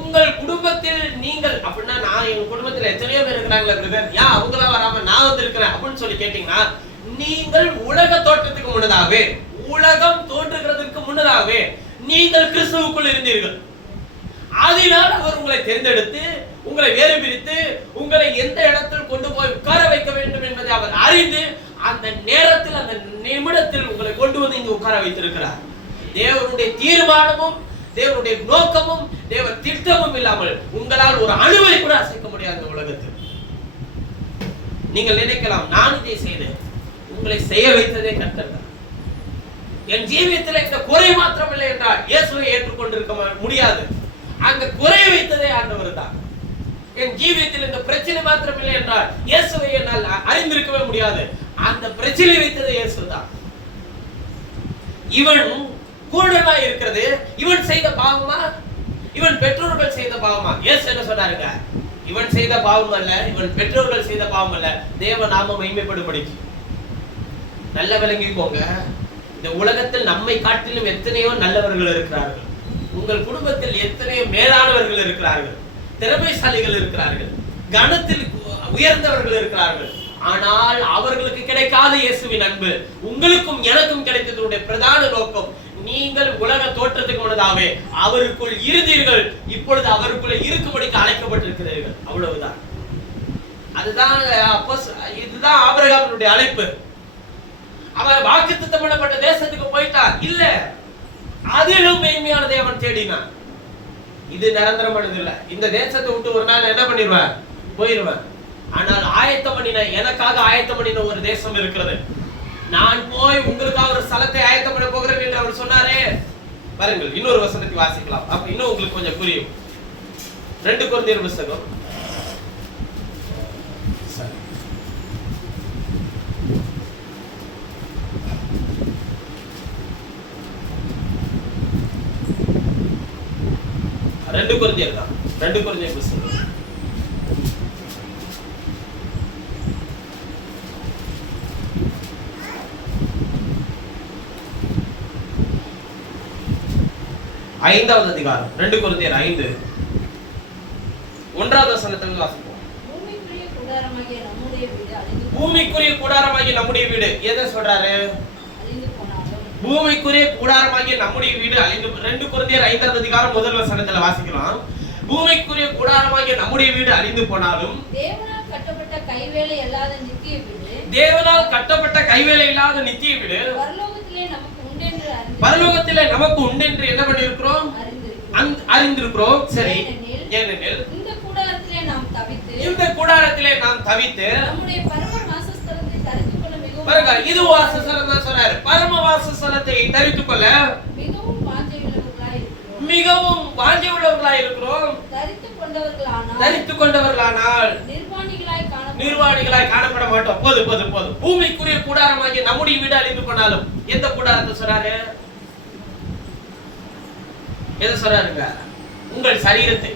உங்கள் குடும்பத்தில் நீங்கள் அப்படின்னா, நான் எங்க குடும்பத்தில் எத்தனையோ பேர் இருக்கிறாங்களா பிரதர், ஏன் அவங்களா வராம நான் வந்திருக்கிறேன் அப்படின்னு சொல்லி கேட்டீங்கன்னா, நீங்கள் உலக தோற்றத்துக்கு முன்னதாகவே, உலகம் தோன்றுகிறதுக்கு முன்னதாகவே நீங்கள் கிறிஸ்துவுக்குள் இருந்தீர்கள். அதனால் அவர் உங்களை தேர்ந்தெடுத்து உங்களை வேறு பிரித்து உங்களை எந்த இடத்தில் கொண்டு போய் உட்கார வைக்க வேண்டும் என்பதை அவர் அறிந்து அந்த நேரத்தில் அந்த நிமிடத்தில் உங்களை கொண்டு வந்து இங்க உட்கார வைத்திருக்கிறார். தேவனுடைய தீர்மானமும் தேவனுடைய நோக்கமும் தேவ திட்டமும் இல்லாமல் உங்களால் ஒரு அணுவை கூட அசைக்க முடியாது இந்த உலகத்தில். நீங்கள் நினைக்கலாம், நான் இதை செய்தேன். உங்களை செய்ய வைத்ததே கர்த்தர் தான். என் ஜீவியத்தில் இந்த குறை மாத்திரம் இல்லை என்றால் இயேசுவை ஏற்றுக்கொண்டிருக்க முடியாது. அந்த குறை வைத்ததே ஆண்டவர் தான். என் ஜீவியத்தில் இந்த பிரச்சனை மாத்திரம் இல்லை என்றால் இயேசுவை என்னால் அறிந்திருக்கவே முடியாது. அந்த பிரச்சனை வைத்ததே இயேசு தான். இவன் கூடலா இருக்கிறது இவன் செய்த பாவமா, இவன் பெற்றோர்கள் செய்த பாவமா? இயேசு என்ன சொன்னாருங்க? இவன் செய்த பாவம் அல்ல, இவன் பெற்றோர்கள் செய்த பாவம் அல்ல, தேவ நாமம் மகிமைப்படும்படிக்கு. நல்ல விளங்கிக்கோங்க, இந்த உலகத்தில் நம்மை காட்டிலும் எத்தனையோ நல்லவர்கள் இருக்கிறார்கள். உங்கள் குடும்பத்தில் எத்தனையோ மேலானவர்கள் இருக்கிறார்கள், திறமைசாலிகள் இருக்கிறார்கள், கணத்தில் உயர்ந்தவர்கள் இருக்கிறார்கள். ஆனால் அவர்களுக்கு கிடைக்காத இயேசுவின் அன்பு உங்களுக்கும் எனக்கும் கிடைத்ததுடைய பிரதான நோக்கம், நீங்கள் உலக தோற்றத்துக்கு முன்னதாகவே அவருக்குள் இருந்தீர்கள், இப்பொழுது அவருக்குள்ள இருக்கும்படிக்கு அழைக்கப்பட்டிருக்கிறீர்கள். அவ்வளவுதான். அதுதான் இதுதான் ஆபிரகாமுடைய அழைப்பு. அவன் வாக்குத்தத்தம் பண்ணப்பட்ட தேசத்துக்கு போயிட்டான் இல்ல, அதிலும் மேன்மையான தேவன் தேடினான். இது நிரந்தரமானது இல்ல. இந்த தேசத்தை விட்டு ஒரு நாள் என்ன பண்ணிடுவேன், போயிடுவேன். ஆனால் ஆயத்தம் பண்ணின, எனக்காக ஆயத்தம் பண்ணின ஒரு தேசம் இருக்கிறது. நான் போய் உங்களுக்காக ஒரு ஸ்தலத்தை ஆயத்தம் பண்ண போகிறேன் என்று அவர் சொன்னாரே. பாருங்கள், இன்னொரு வசனத்தை வாசிக்கலாம், அப்ப இன்னும் உங்களுக்கு கொஞ்சம் புரியும். 2 கொரிந்தியர் புத்தகம் 2 கொரிந்தியர் தான், 2 கொரிந்தியர் புத்தகம் 5வது அதிகாரம் 2 கொரிந்தியர் 5 1வது வசனத்தை வாசிப்போம். பூமிக்குரிய கூடாரமாகிய நம்முடைய வீடு எதை சொல்றாரு? பூமிக்குரிய கூடாரமாகிய நம்முடைய வீடு அழிந்து. 2 கொரிந்தியர் 5வது அதிகாரம் 1 வசனத்துல வாசிக்கலாம். பூமிக்குரிய கூடாரமாகிய நம்முடைய வீடு அழிந்து போனாலும் தேவனால் கட்டப்பட்ட கைவேலை இல்லாத நித்திய வீடு, தேவனால் கட்டப்பட்ட கைவேலை இல்லாத நித்திய வீடு பரலோகத்திலே நமக்கு உண்டு என்று என்ன பண்ணியிருக்கிறோம், அறிந்திருக்கிறோம். சரி, ஏனெனில் இந்த கூடாரத்திலே நாம் தவித்து நம்முடைய பரம வாசஸ்தலத்தை தரித்துக் கொள்ள மிகவும் பாருங்க, இது வாசஸ்தலம் தான் சொன்னாரு. பரம வாசஸ்தலத்தை தரித்துக் கொள்ள மிகவும் வாஞ்சை உள்ளவர்களாய் இருக்கிறோம். தரித்துக் கொண்டவர்களானால் நிர்வாணிகளாய் காணப்பட மாட்டோம். போதும். பூமிக்குரிய கூடாரமாகிய நம்முடைய வீடு அழிந்து போனாலும் எந்த கூடாரத்தை சொல்றாரு? எதை சொல்றாருங்க? உங்கள் சரீரத்தை.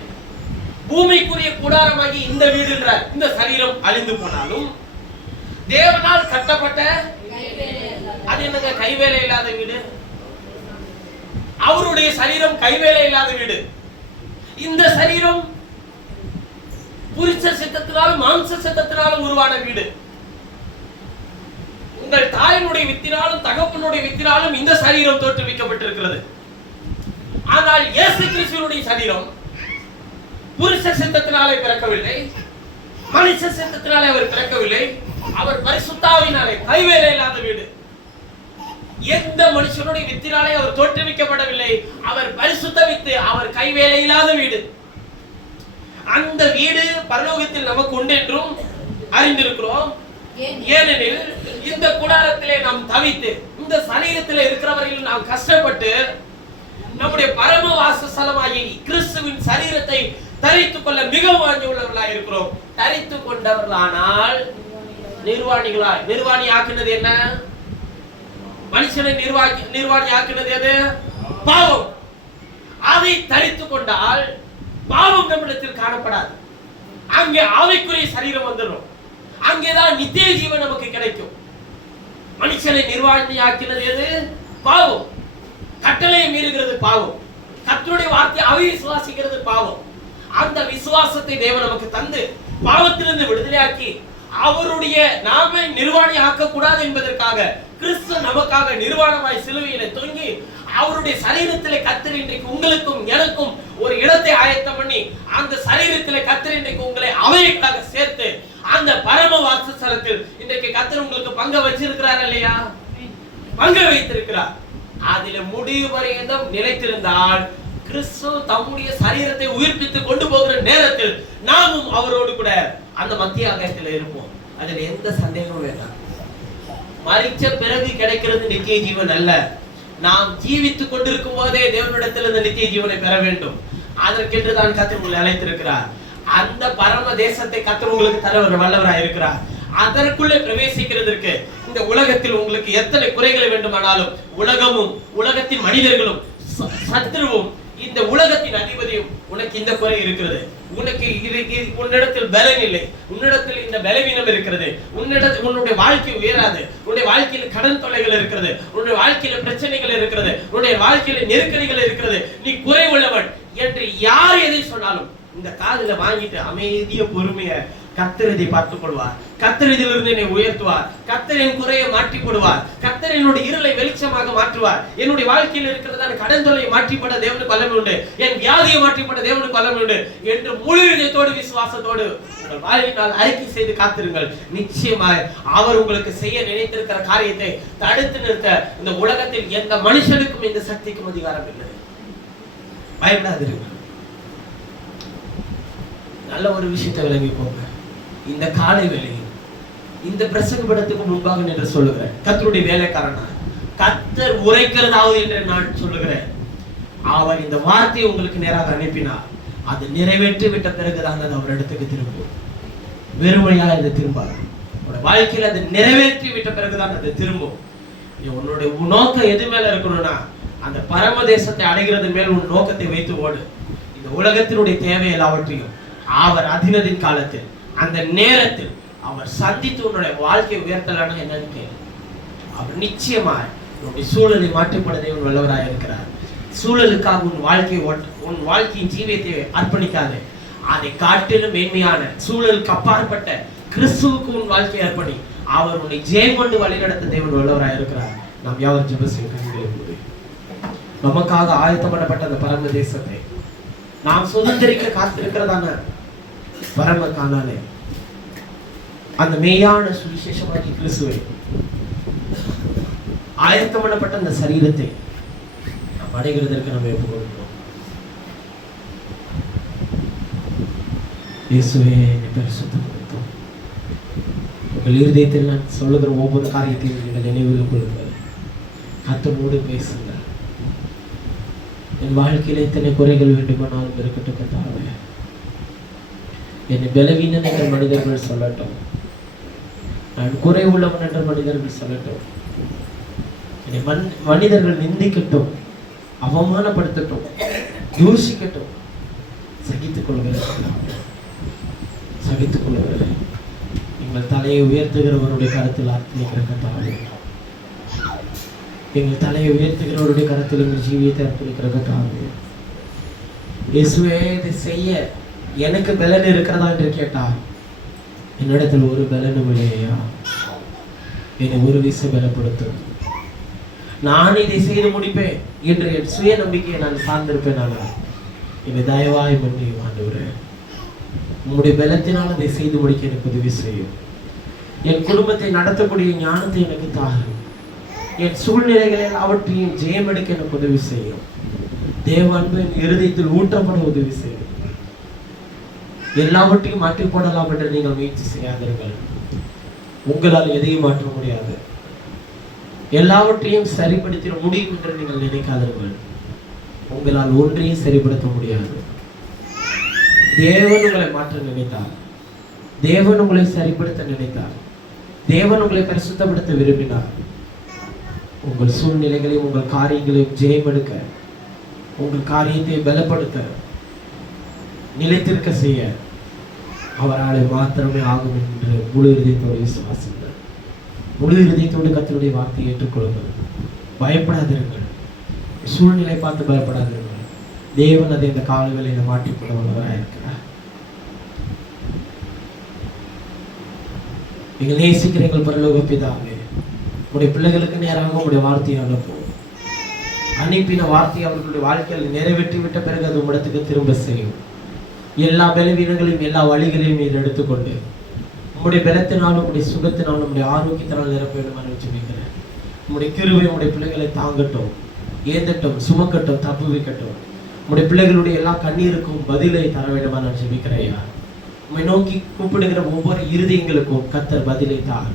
பூமிக்குரிய கூடாரமாகி இந்த வீடுன்றார். இந்த சரீரம் அழிந்து போனாலும் தேவனால் கட்டப்பட்ட, அது என்னங்க கைவேலை இல்லாத வீடு? அவருடைய சரீரம் கைவேலை இல்லாத வீடு. இந்த சரீரம் புருஷ சித்தத்தினாலும் மாம்ச சித்தத்தினாலும் உருவான வீடு. உங்கள் தாயினுடைய வித்தினாலும் தகப்பனுடைய வித்தினாலும் இந்த சரீரம் தோற்றுவிக்கப்பட்டிருக்கிறது. ஆனால் இயேசு கிறிஸ்துவினுடைய சரீரம் புருஷ சித்தத்தினாலே பிறக்கவில்லை, மனுஷ சித்தத்தினாலே அவர் பிறக்கவில்லை. அவர் பரிசுத்தாவினாலே கைவேலை இல்லாத வீடு. எந்த மனுஷனுடைய வித்தினாலே அவர் தோற்றுவிக்கப்படவில்லை. அவர் பரிசுத்த வித்து, அவர் கைவேலை இல்லாத வீடு. அந்த வீடு பரலோகத்தில் நமக்கு உண்டு என்றும் அறிந்திருக்கிறோம். ஏனெனில் இந்த கூடாரத்திலே நாம் தவித்து, இந்த சரீரத்திலே இருக்கிறவரையில் நாம் கஷ்டப்பட்டு நம்முடைய பரம வாசஸ்தலமாகி கிறிஸ்துவின் சரீரத்தை தரித்துக் கொள்ள மிகவும் வாஞ்சை உள்ளவர்களாய் இருக்கிறோம். தரித்துக் கொண்டவர்களானால் நிர்வாணி ஆக்கினது என்ன? மனுஷனை நிர்வாணி ஆக்கினது எது? பாவம். அதை தரித்துக் கொண்டால் பாவம் நம்மிடத்தில் காணப்படாது. அங்கே ஆவிக்குரிய சரீரம் வந்துடும். அங்கேதான் நித்திய ஜீவன் நமக்கு கிடைக்கும். மனுஷனை நிர்வாணி ஆக்கினது எது? பாவம். கட்டளையை மீறுகிறது பாவம். கர்த்தருடைய வார்த்தை அவிசுவாசிக்கிறது பாவம். அந்த விசுவாசத்தை தேவன் நமக்கு தந்து பாவத்திலிருந்து விடுதலையாக்கி அவருடைய நாம நிர்வாணி ஆக்க கூடாது என்பதற்காக கிறிஸ்து நமக்காக நிர்வாணமாய் சிலுவையிலே தொங்கி அவருடைய சரீரத்திலே கர்த்தர் இன்றைக்கு உங்களுக்கும் எனக்கும் ஒரு இடத்தை ஆயத்தம் பண்ணி அந்த சரீரத்திலே கர்த்தர் இன்றைக்கு உங்களை அவைகளாக சேர்த்து அந்த பரம வாசஸ்தலத்தில் இன்றைக்கு கர்த்தர் உங்களுக்கு பங்கு வச்சிருக்க வைத்திருக்கிறார் இல்லையா? அங்க வைத்திருக்கிறார். அதில முடிவு பரியந்தம் நிலைத்திருந்தால் கிறிஸ்து தம்முடைய சரீரத்தை உயிர்ப்பித்து கொண்டு போகிற நேரத்தில் நாமும் அவரோடு கூட அந்த மத்திய ஆகாயத்தில் இருப்போம். அதில் எந்த சந்தேகமும் வேண்டாம். மரிச்ச பிறகு கிடைக்கிறது நித்திய ஜீவன் அல்ல. நாம் ஜீவித்துக் கொண்டிருக்கும் போதே தேவனிடத்தில் இந்த நித்திய ஜீவனை பெற வேண்டும். அதற்கென்று தான் கர்த்தர் உங்களை அழைத்திருக்கிறார். அந்த பரம தேசத்தை கர்த்தர் உங்களுக்கு தர வல்லவராய் இருக்கிறார். அதற்குள்ளே பிரவேசிக்கிறதற்கு இந்த உலகத்தில் உங்களுக்கு எத்தனை குறைகளை வேண்டுமானாலும், உலகமும் உலகத்தின் மனிதர்களும் சத்ருவும் இந்த உலகத்தின் அதிபதியும் உனக்கு இந்த குறை இருக்கிறது, உனக்கு உன்னிடத்தில் பலன் இல்லை, உன்னிடத்தில் இந்த பலவீனம் இருக்கிறது, உன்னுடைய வாழ்க்கை உயராது, உன்னுடைய வாழ்க்கையில கடன் தொல்லைகள் இருக்கிறது, உன்னுடைய வாழ்க்கையில பிரச்சனைகள் இருக்கிறது, உன்னுடைய வாழ்க்கையில நெருக்கடிகள் இருக்கிறது, நீ குறை உள்ளவன் என்று யார் எதை சொன்னாலும் இந்த காதுல வாங்கிட்டு அமைதிய பொறுமைய கர்த்தர் இதை பார்த்துக் கொள்வார். கர்த்தர் இதிலிருந்து என்னை உயர்த்துவார். கர்த்தர் என் குறையை மாற்றி போடுவார். கர்த்தர் என்னுடைய இருளை வெளிச்சமாக மாற்றுவார். என்னுடைய வாழ்க்கையில் இருக்கிறதான கடன் தொல்லையை மாற்றிப்பட தேவனுக்கு வல்லமை உண்டு, என் வியாதியை மாற்றிப்பட தேவனுக்கு வல்லமை உண்டு என்று முழு இதயத்தோடு விசுவாசத்தோடு உங்கள் வாழ்வினால் அறிக்கை செய்து காத்திருங்கள். நிச்சயமாய் அவர் உங்களுக்கு செய்ய நினைத்திருக்கிற காரியத்தை தடுத்து நிறுத்த இந்த உலகத்தில் எந்த மனுஷனுக்கும் இந்த சக்திக்கும் அதிகாரம் இல்லை. பயப்படாதிருங்கள். நல்ல ஒரு விஷயத்தை விளங்கி போங்க. இந்த காலை வேளையில் இந்த பிரசங்கப்படத்துக்கு முன்பாக என்று சொல்லுகிறேன், கர்த்தருடைய வேலைக்காரனா கர்த்தர் உரைக்கிறதாவது என்று நான் சொல்லுகிறேன். அவர் இந்த வார்த்தையை உங்களுக்கு நேராக அனுப்பினார். அது நிறைவேற்றி விட்ட பிறகுதான் அது அவர் இடத்துக்கு திரும்பும். வெறுமையாக அது திரும்பாது. உன்னோட வாழ்க்கையில் அது நிறைவேற்றி விட்ட பிறகுதான் அது திரும்பும். உன்னுடைய நோக்கம் எது மேல இருக்கணும்னா அந்த பரம தேசத்தை அடைகிறது மேல் உன் நோக்கத்தை வைத்து ஓடு. இந்த உலகத்தினுடைய தேவை எல்லாவற்றையும் அவர் அதினதின் காலத்தில் அந்த நேரத்தில் அவர் சந்தித்து உன்னுடைய வாழ்க்கையை உயர்த்தலான என்னன்னு கேள்வி. அவர் நிச்சயமாய் உன்னுடைய சூழலை மாற்றிப்பட தேவன் வல்லவராக இருக்கிறார். சூழலுக்காக உன் வாழ்க்கையின் ஜீவியத்தை அர்ப்பணிக்காது. அதை காட்டிலும் மேன்மையான சூழலுக்கு அப்பாற்பட்ட கிறிஸ்துவுக்கு உன் வாழ்க்கையை அர்ப்பணி. அவர் உன்னை ஜெயம் கொண்டு வழிநடத்த தேவன் வல்லவராக இருக்கிறார். நாம் யாவர் ஜெபம் செய்ய நமக்காக ஆயத்தப்படப்பட்ட அந்த பரம தேசத்தை நாம் சுதந்திரிக்க காத்திருக்கிறதான பரம காணாலே அந்த மெய்யான சுவிசேஷமாகிய கிறிஸ்துவை ஆயத்தப்படப்பட்ட அந்த சரீரத்தை நாம் அடைகிறதற்கு நம்ம ஒப்புக் கொடுக்கிறோம். இயேசுவே என்னை பரிசுத்தப்படுத்தும். உங்கள் இருதயத்தில் நான் சொல்லுகிற ஒவ்வொரு காரியத்தையும் நீங்கள் நினைவில் கொள்ளுங்கள். கர்த்தரோடு பேசுங்கள். என் வாழ்க்கையில் எத்தனை குறைகள் வேண்டுமானாலும் இருக்கட்டும் கர்த்தாவே, என்னை பலவீனன் என்ற மனிதர்கள் சொல்லட்டும், நான் குறை உள்ளவன் என்ற மனிதர்கள் சொல்லட்டும், என்னை மனிதர்கள் நிந்திக்கட்டும், அவமானப்படுத்தட்டும், யோசிக்கட்டும், சகித்துக் கொள்கிறேன். எங்கள் தலையை உயர்த்துகிறவருடைய கருத்தில் அர்ப்பணிக்கிற கர்த்தாவே, எங்கள் தலையை உயர்த்துகிறவருடைய கருத்தில் எங்கள் ஜீவியத்தை அர்ப்பணிக்கிற கர்த்தாவே, இயேசுவே இதை செய்ய எனக்கு பலன் இருக்கிறதா என்று கேட்டார். என்னிடத்தில் ஒரு பலனும் இல்லையா? என்னை ஒரு விசை பலப்படுத்தும். நான் இதை செய்து முடிப்பேன் என்று என் சுய நம்பிக்கையை நான் சார்ந்திருப்பேன். என்னை தயவாய் மன்னியும் ஆண்டவரே. உங்களுடைய பலத்தினால் அதை செய்து முடிக்க எனக்கு உதவி செய்யும். என் குடும்பத்தை நடத்தக்கூடிய ஞானத்தை எனக்கு தாரும். என் சூழ்நிலைகளில் அவற்றையும் ஜெயம் எடுக்க எனக்கு உதவி செய்யும். தேவ அன்பு என் இருதயத்தில் ஊற்றப்பட உதவி செய்யும். எல்லாவற்றையும் மாற்றி போடலாம் என்று நீங்கள் முயற்சி செய்யாதீர்கள். உங்களால் எதையும் மாற்ற முடியாது. எல்லாவற்றையும் சரிப்படுத்த முடியும் என்று நீங்கள் நினைக்காதீர்கள். உங்களால் ஒன்றையும் சரிப்படுத்த முடியாது. தேவன் உங்களை மாற்ற நினைத்தார், தேவன் உங்களை சரிப்படுத்த நினைத்தார், தேவன் உங்களை பரிசுத்தப்படுத்த விரும்பினார். உங்கள் சூழ்நிலைகளையும் உங்கள் காரியங்களையும் ஜெயம் எடுக்க, உங்கள் காரியத்தை பலப்படுத்த, நிலைத்திருக்க செய்ய அவரால் மாத்திரமே ஆகும் என்று முழு இதயத்தோடு விசுவாசிங்கள். முழு இதயத்தோடு கர்த்தருடைய வார்த்தையை ஏற்றுக்கொள்ளுங்கள். பயப்படாதீர்கள். சூழ்நிலை பார்த்து பயப்படாதீர்கள். தேவன் அதை இந்த காலங்களில் மாற்றிக்கொள்ள வல்லவராக இருக்கிறார். நீங்கள் நேசிக்கிற எங்கள் பரலோக பிதாவே, உங்களுடைய பிள்ளைகளுக்கு நேராக உங்களுடைய வார்த்தையை அனுப்பும். அனுப்பின வார்த்தையை அவர்களுடைய வாழ்க்கையில் நிறைவேற்றி விட்ட பிறகு அது உங்களிடத்துக்கு திரும்ப செய்யும். எல்லா பலவீனங்களையும் எல்லா வழிகளையும் நீர் எடுத்துக்கொண்டு உங்களுடைய பலத்தினாலும் உங்களுடைய சுகத்தினாலும் உங்களுடைய ஆரோக்கியத்தினால் நிரப்ப வேண்டும் ஜெபிக்கிறேன். உங்களுடைய கிருபை உங்களுடைய பிள்ளைகளை தாங்கட்டும், ஏந்தட்டும், சுமக்கட்டும், தப்புவிக்கட்டும். உங்களுடைய பிள்ளைகளுடைய எல்லா கண்ணீருக்கும் பதிலை தர வேண்டுமா நான் ஜெபிக்கிறேன். உம்மை நோக்கி கூப்பிடுகிற ஒவ்வொரு இருதயங்களுக்கும் கர்த்தர் பதிலை தார்.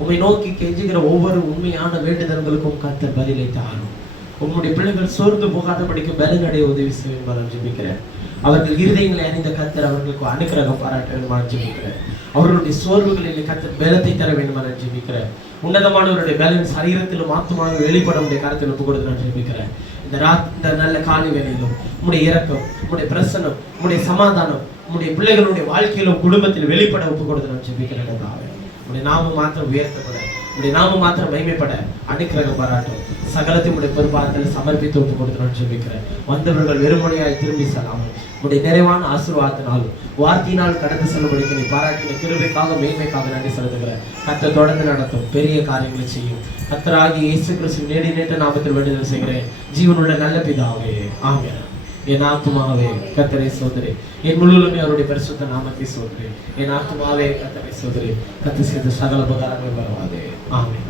உம்மை நோக்கி கெஞ்சுகிற ஒவ்வொரு உண்மையான வேண்டுதல்களுக்கும் கர்த்தர் பதிலை தாரும். உங்களுடைய பிள்ளைகள் சோர்ந்து போகாதபடிக்கு பலனடைய உதவி செய்யும் நான் ஜெபிக்கிறேன். அவர்கள் இருதயங்களை அறிந்த கர்த்தர் அவர்களுக்கு அனுக்கிரகம் பாராட்ட வேண்டுமா ஜெபிக்கிறேன். அவர்களுடைய சோர்வுகளில் கர்த்தர் பலத்தை தர வேண்டுமா நான் ஜெபிக்கிறேன். உன்னதமானவருடைய பலன் சரீரத்திலும் ஆத்மாவிலும் வெளிப்பட உடைய கருத்தில் ஒப்பு கொடுத்து நான் ஜெபிக்கிறேன். இந்த நல்ல காலை வேளையிலும் உம்முடைய இரக்கம், உம்முடைய பிரசன்னம், உம்முடைய சமாதானம் உம்முடைய பிள்ளைகளுடைய வாழ்க்கையிலும் குடும்பத்தில் வெளிப்பட ஒப்பு கொடுத்து நான் ஜெபிக்கிறேன். உம்முடைய நாமம் மாத்திரம் உயர்த்தப்பட, உம்முடைய நாமம் மாத்திரம் மகிமைப்பட அனுக்கிரகம் பாராட்டும். சகலத்தையும் உடைய பொறுப்பாளத்தில் சமர்ப்பித்து ஒப்பு கொடுத்து நான் ஜெபிக்கிறேன். வந்தவர்கள் வெறுமனையாய் திரும்பி செல்லாமல் உடைய நிறைவான ஆசீர்வாதத்தினாலும் வார்த்தையினால் கடந்து செல்லும்படிக்கு நீ பாராட்டின கிருபைக்காக மேன்மைக்காக நன்றி செலுத்துகிறேன். கர்த்தர் தொடர்ந்து நடத்தும், பெரிய காரியங்களை செய்யும். கர்த்தராகிய இயேசு கிறிஸ்துவின் நீடித்த நாமத்தில் வேண்டுதல் செய்கிறேன் ஜீவனுள்ள நல்ல பிதாவே, ஆமென். என் ஆத்துமாவே கர்த்தரை சோதரே, என் முழுவதுமே அவருடைய பரிசுத்த நாமத்தை சோதரே. என் ஆத்துமாவே கர்த்தரை சோதரே, கர்த்தர் செய்த சகல உபகாரங்கள் வருவாதே, ஆமென்.